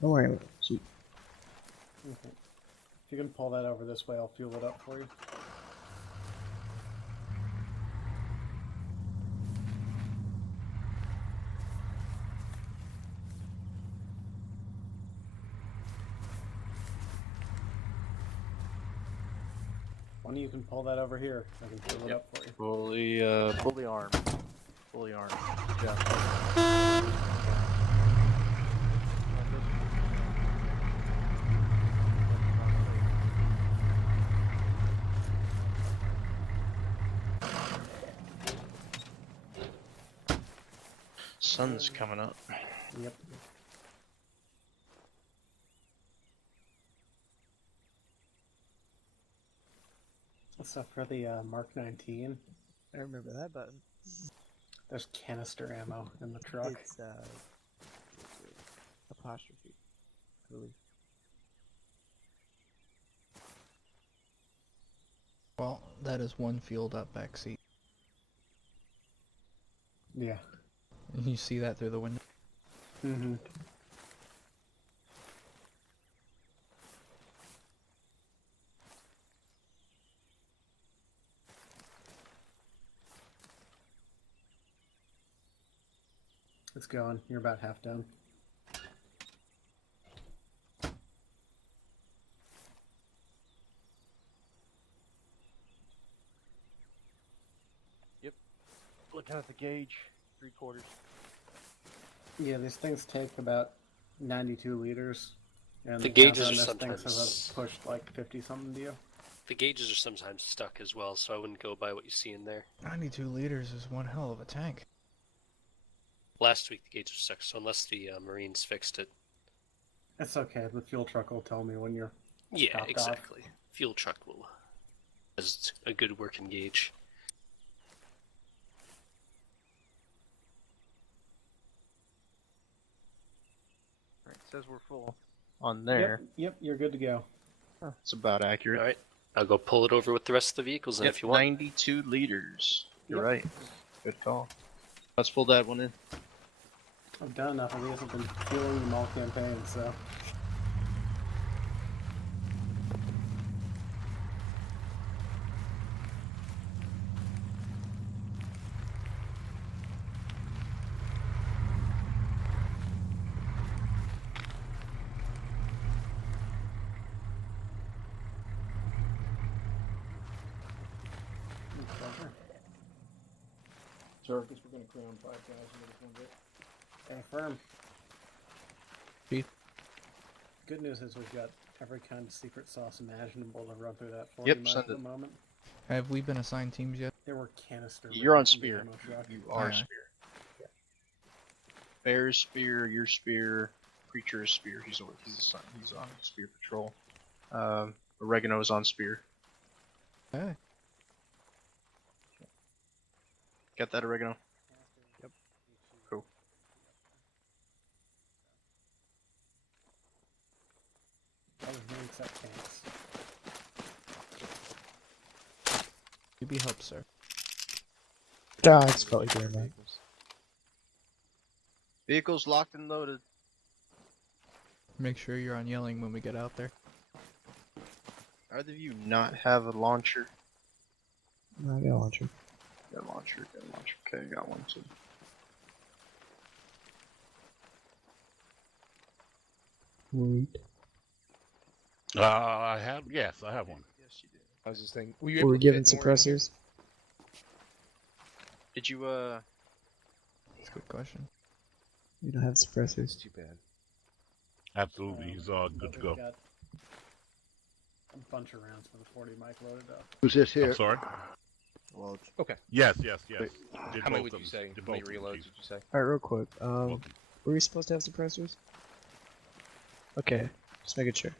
Don't worry. Sweet. Okay. If you can pull that over this way, I'll fuel it up for you. One of you can pull that over here. I can fuel it up for you. Fully armed. Fully armed. Yeah. Sun's coming up. Yep. So for the Mark 19, I remember that button. there's canister ammo in the truck. It's apostrophe, I believe. Well, that is one fueled up backseat. Yeah. You see that through the window? Mm-hmm. It's going. You're about half done. Yep. Looking at the gauge, 3/4. Yeah, these things take about 92 liters. And The gauges countdown are these things sometimes have pushed like 50 something to you. the gauges are sometimes stuck as well, so I wouldn't go by what you see in there. 92 liters is one hell of a tank. Last week the gauge was stuck, so unless the Marines fixed it. It's okay. The fuel truck will tell me when you're Yeah, topped exactly. Fuel truck will has a good working gauge. Alright, it says we're full on off. there. Yep, you're good to go. It's about accurate. Alright. I'll go pull it over with the rest of the vehicles then Yep, if you want. 92 liters. You're Yep. right. Good call. Let's pull that one in. I've done enough of these. I've been fueling them all campaign, so. So I guess we're going to crown 5 guys into this one bit. Confirm. Chief? Good news is we've got every kind of secret sauce imaginable to run through that 40 Yep, miles send at the it. moment. Have we been assigned teams yet? There were canister. You're on rounds in the spear. ammo truck. You are Alright. spear. Bear's spear, your spear, Preacher's spear. He's on spear patrol. Oregano's on spear. Hey. Got that, Oregano? Yep. Cool. Everything except tanks. You be helped, sir. It's probably doing that. Vehicles locked and loaded. Make sure you're on yelling when we get out there. Either of you not have a launcher? No, I got a launcher. Got a launcher, got a launcher. Okay, got one too. Wait. I have one. Yes, you did. I was just thinking. Were Were able we to given fit more in here? suppressors? Did you, That's a good question. We don't have It's suppressors. too bad. Absolutely, he's all good But to we've go. got a bunch of rounds for the 40 mic loaded up. Who's this here? I'm sorry. Well, Okay. Yes. Did How many both would of you them. say? Did How many both of them, reloads Chief. did you say? Alright, real quick. Both. Were we supposed to have suppressors? Okay, just making sure.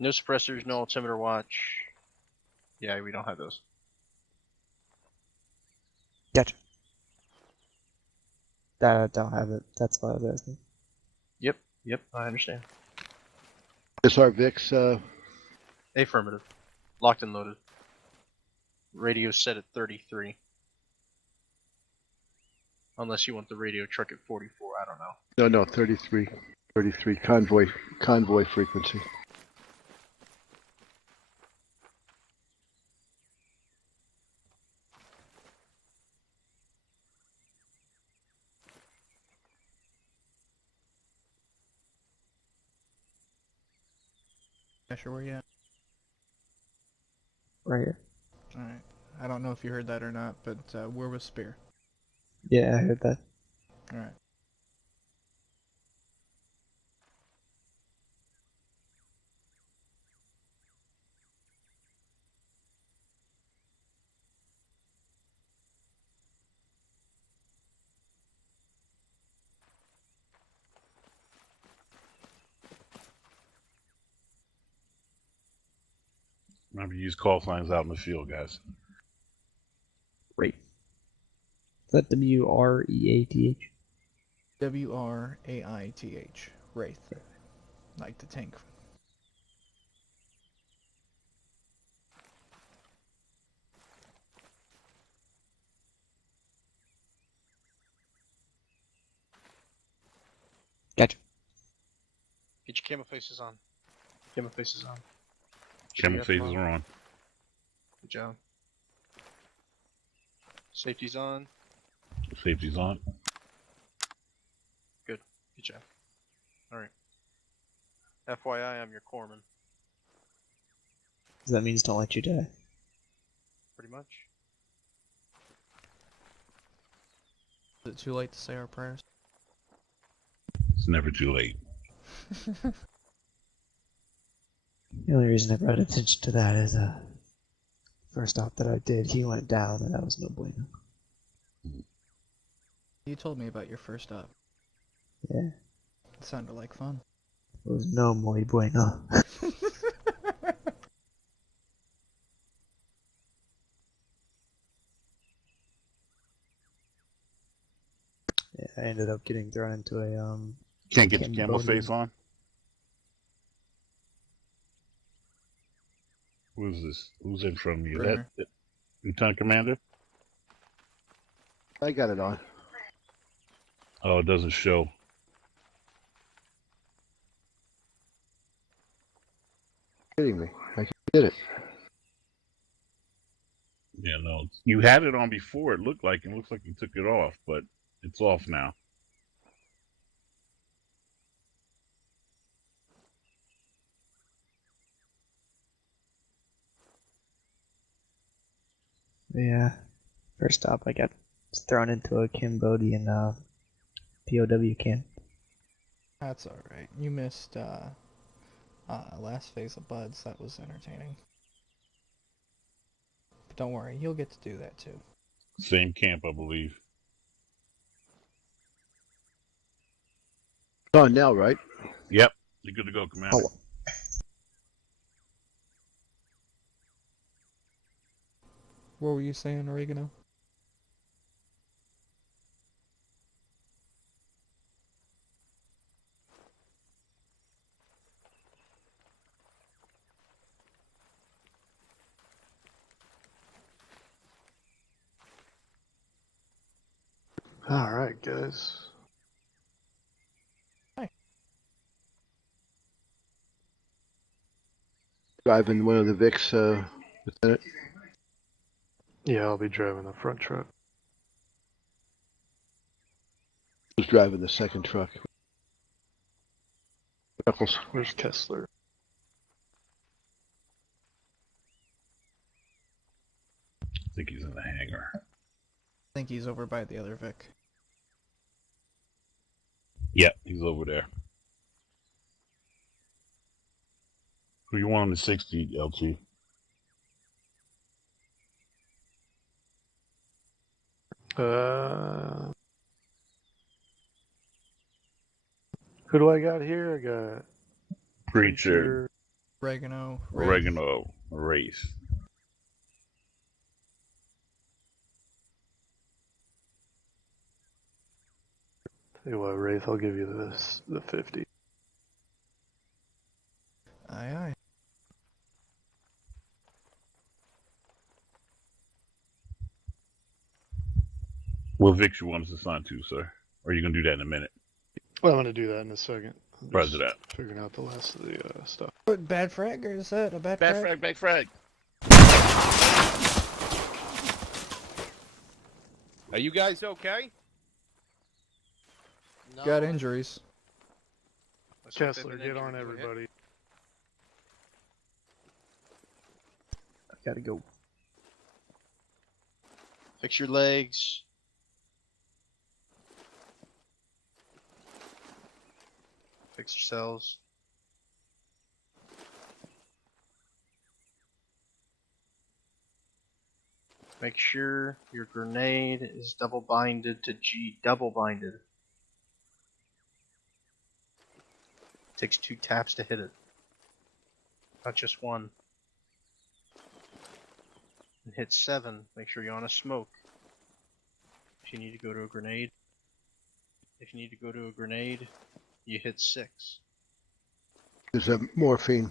no suppressors, no altimeter watch. Yeah, we don't have those. Gotcha. I don't have it. That's why I was asking. Yep, I understand. This our VIX, Affirmative. Locked and loaded. Radio set at 33. Unless you want the radio truck at 44, I don't know. no, 33. 33, convoy frequency. Asher, where you at? Right here. Alright. I don't know if you heard that or not, but where was Spear? Yeah, I heard that. Alright. Remember, use call signs out in the field, guys. Right. Is that WREATH? WRAITH. Wraith. Like the tank. Get your camo faces on. Camo faces on. Camera faces are on. Good job. Safety's on. Safety's on. Good. Good job. Alright. FYI, I'm your corpsman. That means don't let you die. Pretty much. Is it too late to say our prayers? It's never too late. The only reason I brought attention to that is, first op that I did, he went down, and that was no bueno. You told me about your first op. Yeah, It sounded like fun. it was no muy bueno. Yeah, I ended up getting thrown into a, Can't get your camo Cambodian- face on? Who's this? Who's in front of you? Brenner. That Lieutenant Commander? I got it on. Oh, it doesn't show. Kidding me? I did it. Yeah, no. You had it on before, it looked like. It looks like you took it off, but it's off now. yeah, first op I got thrown into a Cambodian, POW camp. That's alright. You missed, last phase of Buds. That was entertaining. But don't worry, you'll get to do that too. Same camp, I believe. It's on now, right? Yep. You're good to go, Commander. Oh. What were you saying, Oregano? Alright, guys. Driving one of the Vics, Lieutenant. Yeah, I'll be driving the front truck. Who's driving the second truck? Knuckles. Where's Kessler? I think he's in the hangar. I think he's over by the other Vic. Yep, he's over there. Who you want on the 60, LT? Who do I got here? I got Preacher, Oregano. Oregano, Race. Tell you what, Wraith, I'll give you the 50. Aye, aye. What Vic you want us to sign to, sir? Or are you going to do that in a minute? Well, I'm gonna do that in a second. I'm just Roger that. Figuring out the last of the stuff. What, bad frag, or is that a bad frag? Bad frag. Are you guys okay? Got injuries. Kessler, get on everybody. I gotta go. Fix your legs. Fix yourselves. Make sure your grenade is double binded to G. Double binded. Takes 2 taps to hit it. Not just one. And hit 7. Make sure you're on a smoke. If you need to go to a grenade. If you need to go to a grenade, you hit 6. There's a morphine.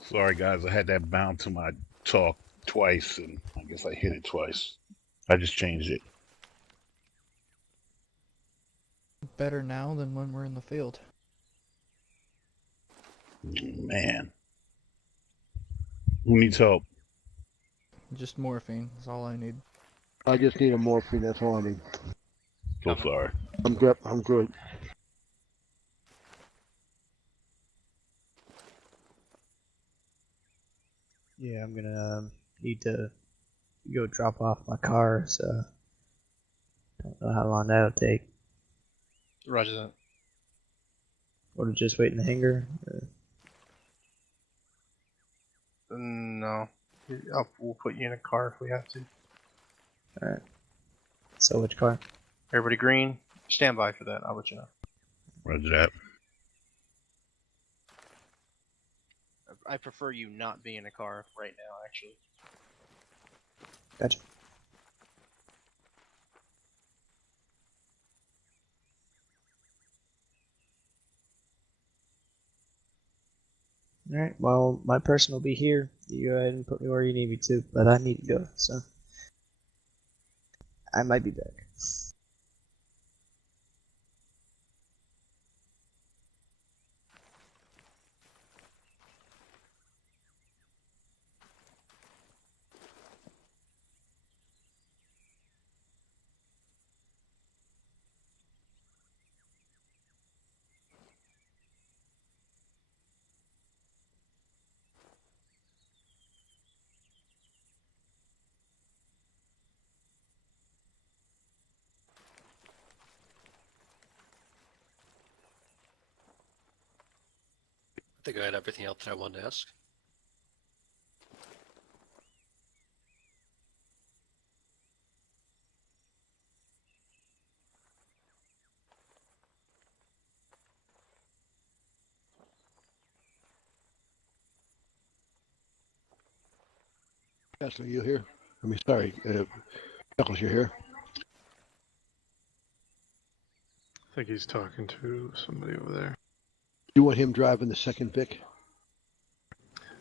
Sorry, guys. I had that bound to my talk twice, and I guess I hit it twice. I just changed it. Better now than when we're in the field. Man. Who needs help? Just morphine is all I need. I just need a morphine. That's all I need. So sorry. I'm good. I'm good. Yeah, I'm gonna need to go drop off my car, so don't know how long that'll take. Roger that. Or to just wait in the hangar. No. We'll put you in a car if we have to. Alright. So which car? Everybody green? Stand by for that. I'll let you know. Roger that. I prefer you not be in a car right now, actually. Gotcha. Alright, well, my person will be here. You go ahead and put me where you need me to, but I need to go, so I might be back. I think I had everything else that I wanted to ask. Kessler, you here? I mean, sorry, Knuckles, you here? I think he's talking to somebody over there. You want him driving the second Vic?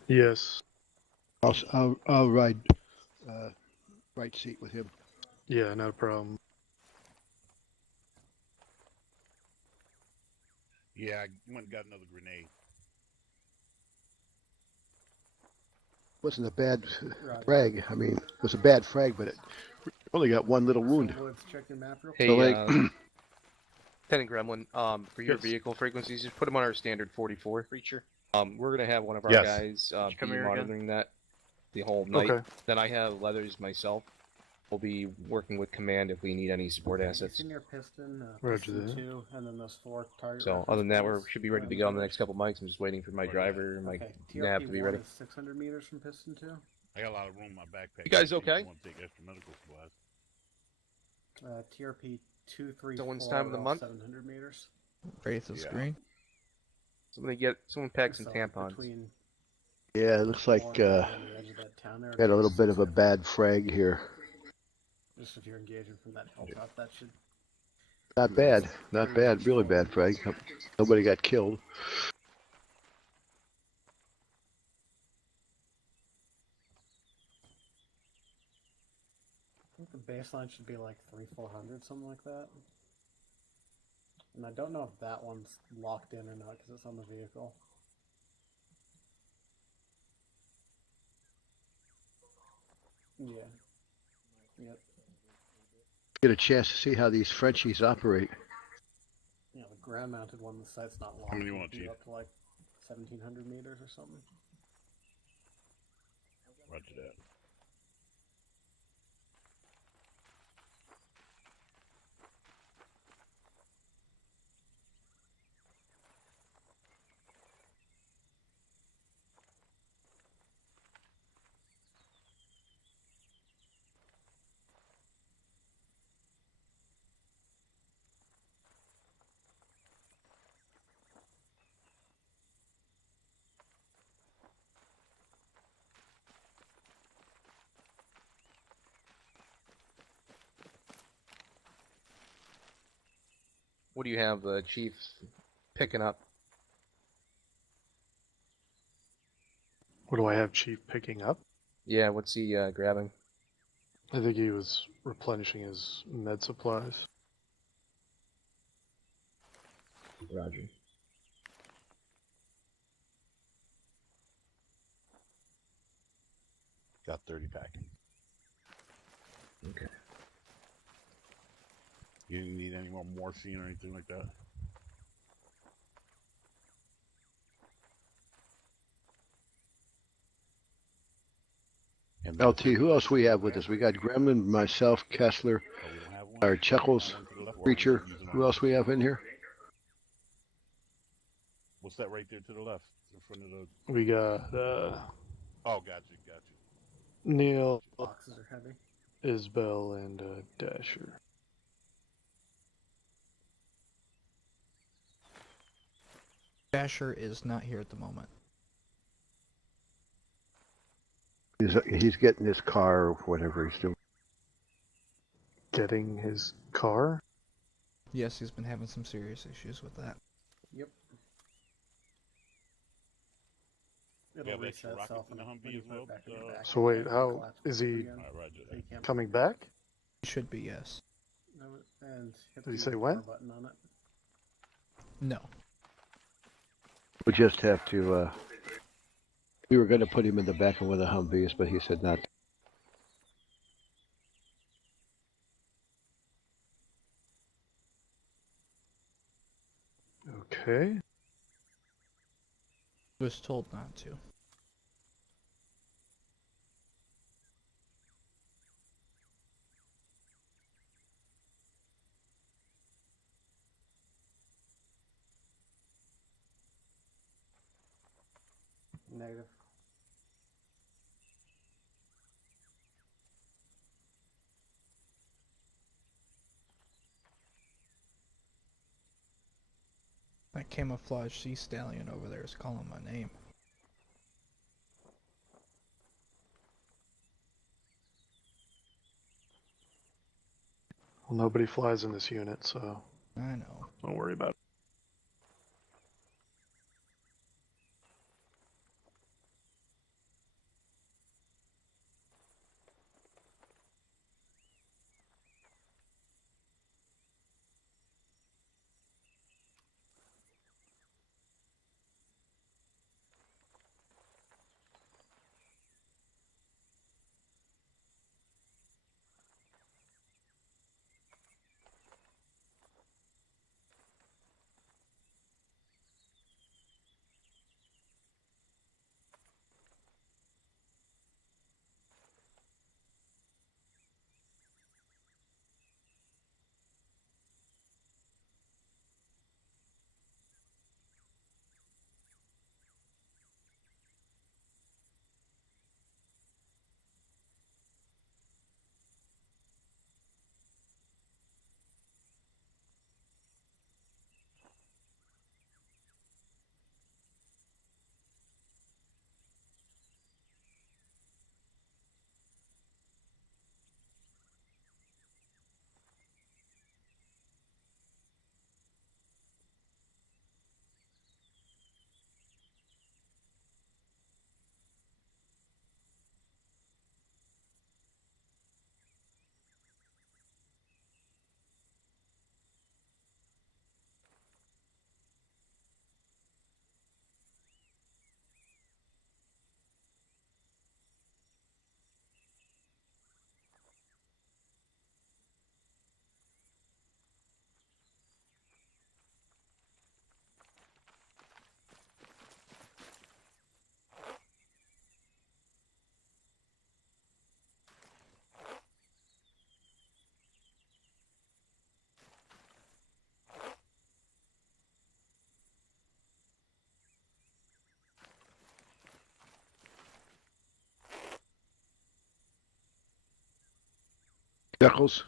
Yes. I'll ride right seat with him. Yeah, no problem. Yeah, I went and got another grenade. Wasn't a bad frag. I mean, it was a bad frag, but it only got one little wound. Let's check your map real quick. Hey, So, like, Lieutenant Gremlin, for your Yes. vehicle frequencies, just put them on our standard 44. Preacher. We're gonna have one of our Yes. guys Come be here again? monitoring that the whole night. Okay. Then I have Leathers myself. We'll be working with command if we need any support assets. Senior piston, Roger piston that. 2, and then those 4 target. So other than that, we should be ready to go in the next couple mics. I'm just waiting for my driver and my Okay, nav to be ready. TRP-1 is 600 meters from piston 2. I got a lot of room in my backpack. You guys if okay? want to take extra medical supplies. TRP 234. Someone's time of the month? 700 meters. Wraith is Yeah. green. Someone pack some So, tampons. between yeah, it looks like 4 and the edge of that town there, had a little bit of a 600. bad frag here. Just if you're engaging from that hilltop, that should. Not bad, not bad, really bad frag. Nobody got killed. I think the baseline should be like 300-400, something like that. And I don't know if that one's locked in or not because it's on the vehicle. Yeah. Yep. Get a chance to see how these Frenchies operate. Yeah, the ground-mounted one, the site's not locked. many you It'd want, be Chief? up to like 1,700 meters or something. Roger that. What do you have, Chief, picking up? What do I have Chief picking up? Yeah, what's he grabbing? I think he was replenishing his med supplies. Roger. Got 30 packing. Okay. You didn't need any more morphine or anything like that? And LT, who else we have with us? We got Gremlin, myself, Kessler, oh, we don't have one? our Chuckles, One to the left, or Preacher. using Who our- else we have in here? What's that right there to the left? In front of the... We got Oh, got you. Neil, Boxes are heavy. Isbell, and Dasher. Dasher is not here at the moment. He's getting his car or whatever he's doing. Getting his car? Yes, he's been having some serious issues with that. Yep. We It'll have extra reset rockets itself in the when Humvee you as put it well, back in your back. So wait, It'll how collapse is he again. Alright, roger So you that. can't coming back? He should be, yes. No, and hit Did he the say power when? button on it. No. We just have to. We were going to put him in the back of one of the Humvees, but he said not. Okay. Was told not to. Negative. That camouflage sea stallion over there is calling my name. Well, nobody flies in this unit, so I know. don't worry about it. Chuckles,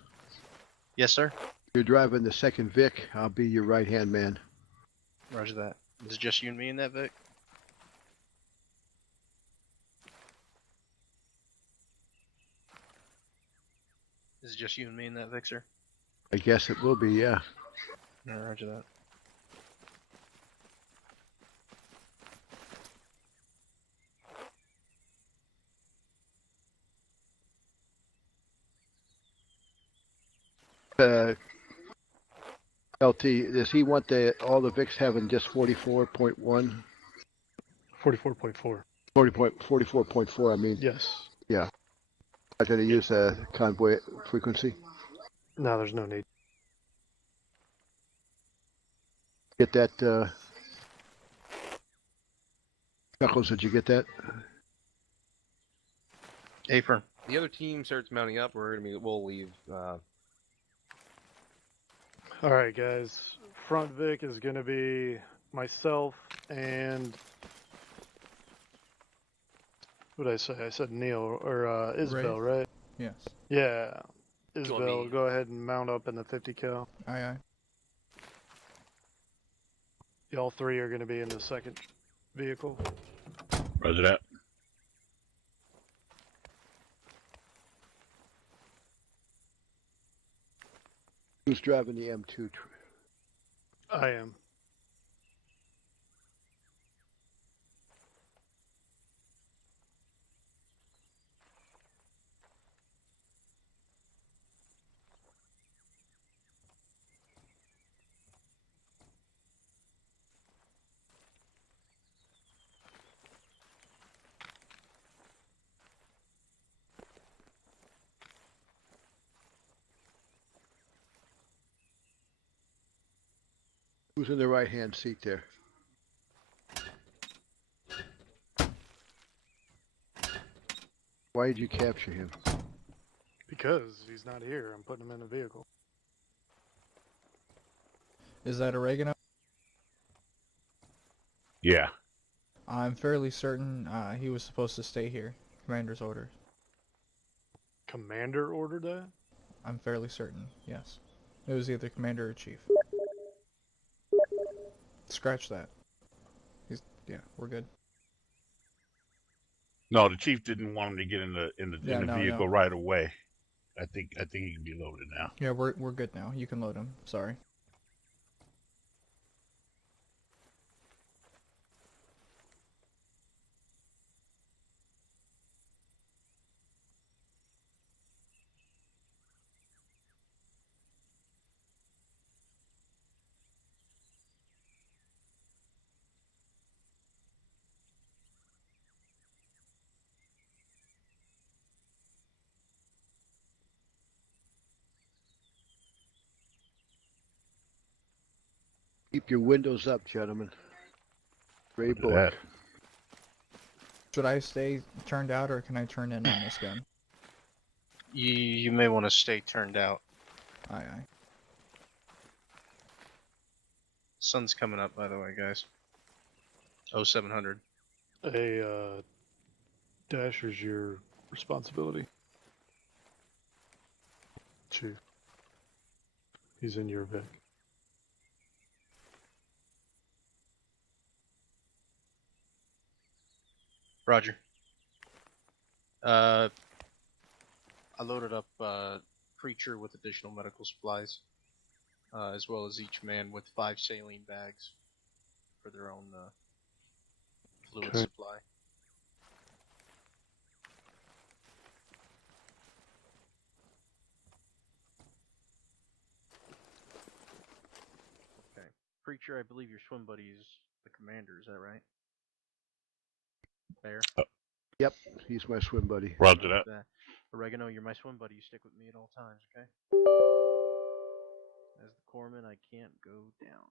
Yes, sir. you're driving the second Vic. I'll be your right hand man. Roger that. Is it just you and me in that, Vic? Is it just you and me in that, Vic, sir? I guess it will be, yeah. No, roger that. LT, does he want all the VIX having just 44.1? 44.4. 44.4, I mean. Yes. Yeah. Not going to use a convoy frequency? No, there's no need. Get that, Chuckles, did you get that? Apron. The other team starts mounting up. We'll leave. All right, guys. Front Vic is going to be myself and what did I say? I said Neil or Isabel, right? Yes. Yeah. want Isabel, me- go ahead and mount up in the 50 cal. Aye, aye. Y'all three are going to be in the second vehicle. Roger that. Who's driving the M2? I am. Who's in the right-hand seat there? Why did you capture him? Because he's not here. I'm putting him in a vehicle. Is that oregano? Yeah. I'm fairly certain he was supposed to stay here. Commander's orders. Commander ordered that? I'm fairly certain, yes. It was either commander or chief. Scratch that. Yeah, we're good. No, the chief didn't want him to get in the vehicle no. right away. I think he can be loaded now. Yeah, we're good now. You can load him. Sorry. Keep your windows up, gentlemen. Gray Look at book. that. Should I stay turned out or can I turn in on this gun? You may want to stay turned out. Aye, aye. Sun's coming up, by the way, guys. 0700. A dasher's your responsibility. Chief. He's in your Vic. Roger. I loaded up Preacher with additional medical supplies, as well as each man with 5 saline bags for their own fluid Okay. supply. Okay. Preacher, I believe your swim buddy is the commander, is that right? Fair. Yep, he's my swim buddy. Roger that. Oregano, you're my swim buddy. You stick with me at all times, okay? As the corpsman, I can't go down.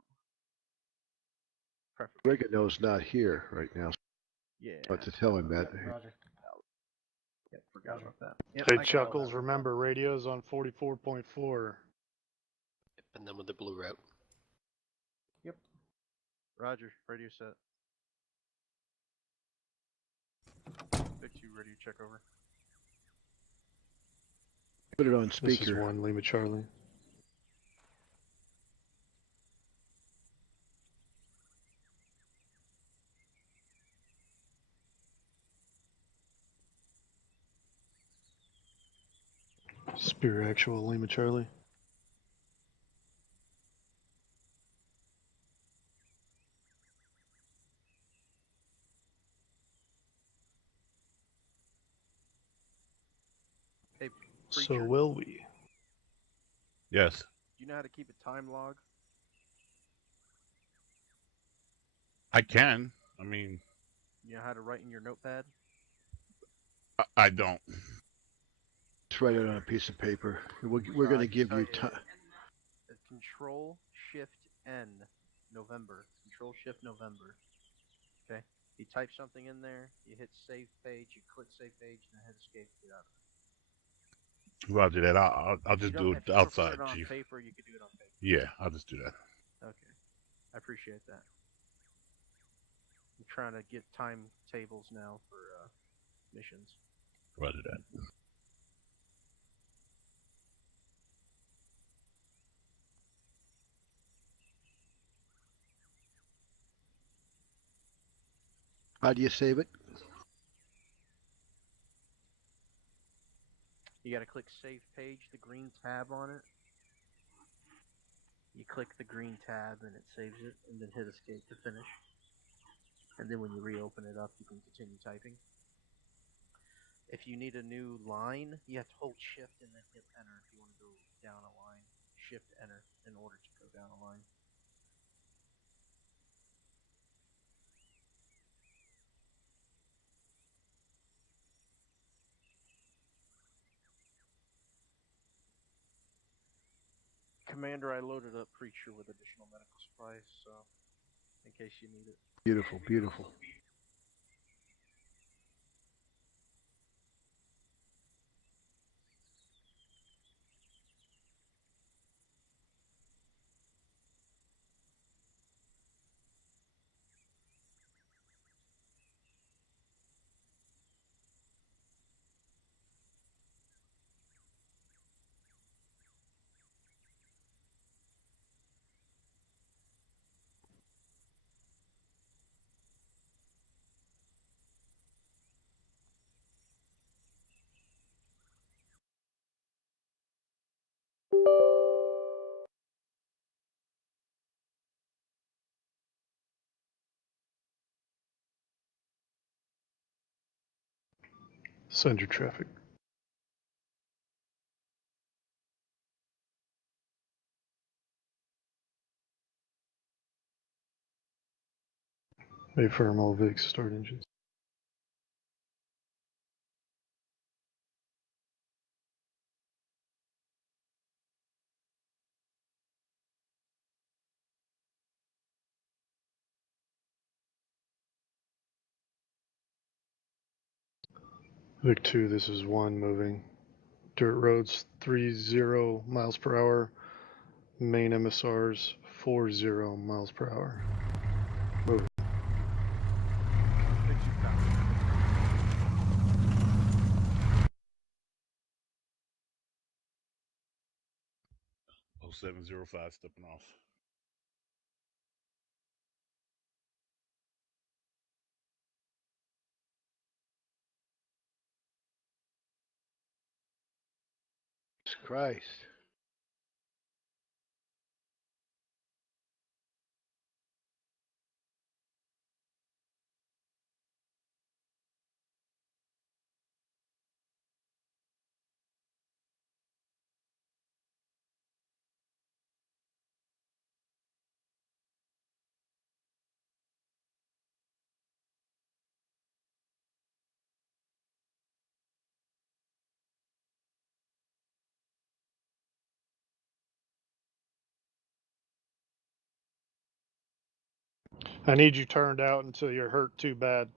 Perfect. Oregano's not here right now. Yeah. But to tell him that. Roger. Yep, forgot about that. Yep, Hey, I got all Chuckles, that. remember, radio's on 44.4. And then with the blue route. Yep. Roger, radio set. Vic 2, radio check over. Put it on This is speaker. 1, Lima Charlie. Spear actual, Lima Charlie. Hey, So Preacher. will we. Yes. Do you know how to keep a time log? I can. I mean, You know how to write in your notepad? I don't. Just write it on a piece of paper. We're I going to can give tell you time. Control Shift N, November. Control Shift November. Okay. You type something in there. You hit Save Page. You click Save Page, and then hit Escape to get out of it. Roger that. I'll If you just don't- do if it you wanna put outside, it on Chief. paper, you could do it on paper. Yeah, I'll just do that. Okay. I appreciate that. I'm trying to get timetables now for missions. Roger that. How do you save it? You gotta click Save Page, the green tab on it. You click the green tab and it saves it, and then hit Escape to finish. And then when you reopen it up, you can continue typing. If you need a new line, you have to hold Shift and then hit Enter if you want to go down a line. Shift Enter in order to go down a line. Commander, I loaded up Preacher with additional medical supplies, so in case you need it. Beautiful, beautiful. Send your traffic. Affirm all VIX start engines. Vic 2, this is 1 moving. Dirt roads 30 miles per hour. Main MSRs 40 miles per hour. Moving. Oh, 705 stepping off. Jesus Christ. I need you turned out until you're hurt too bad.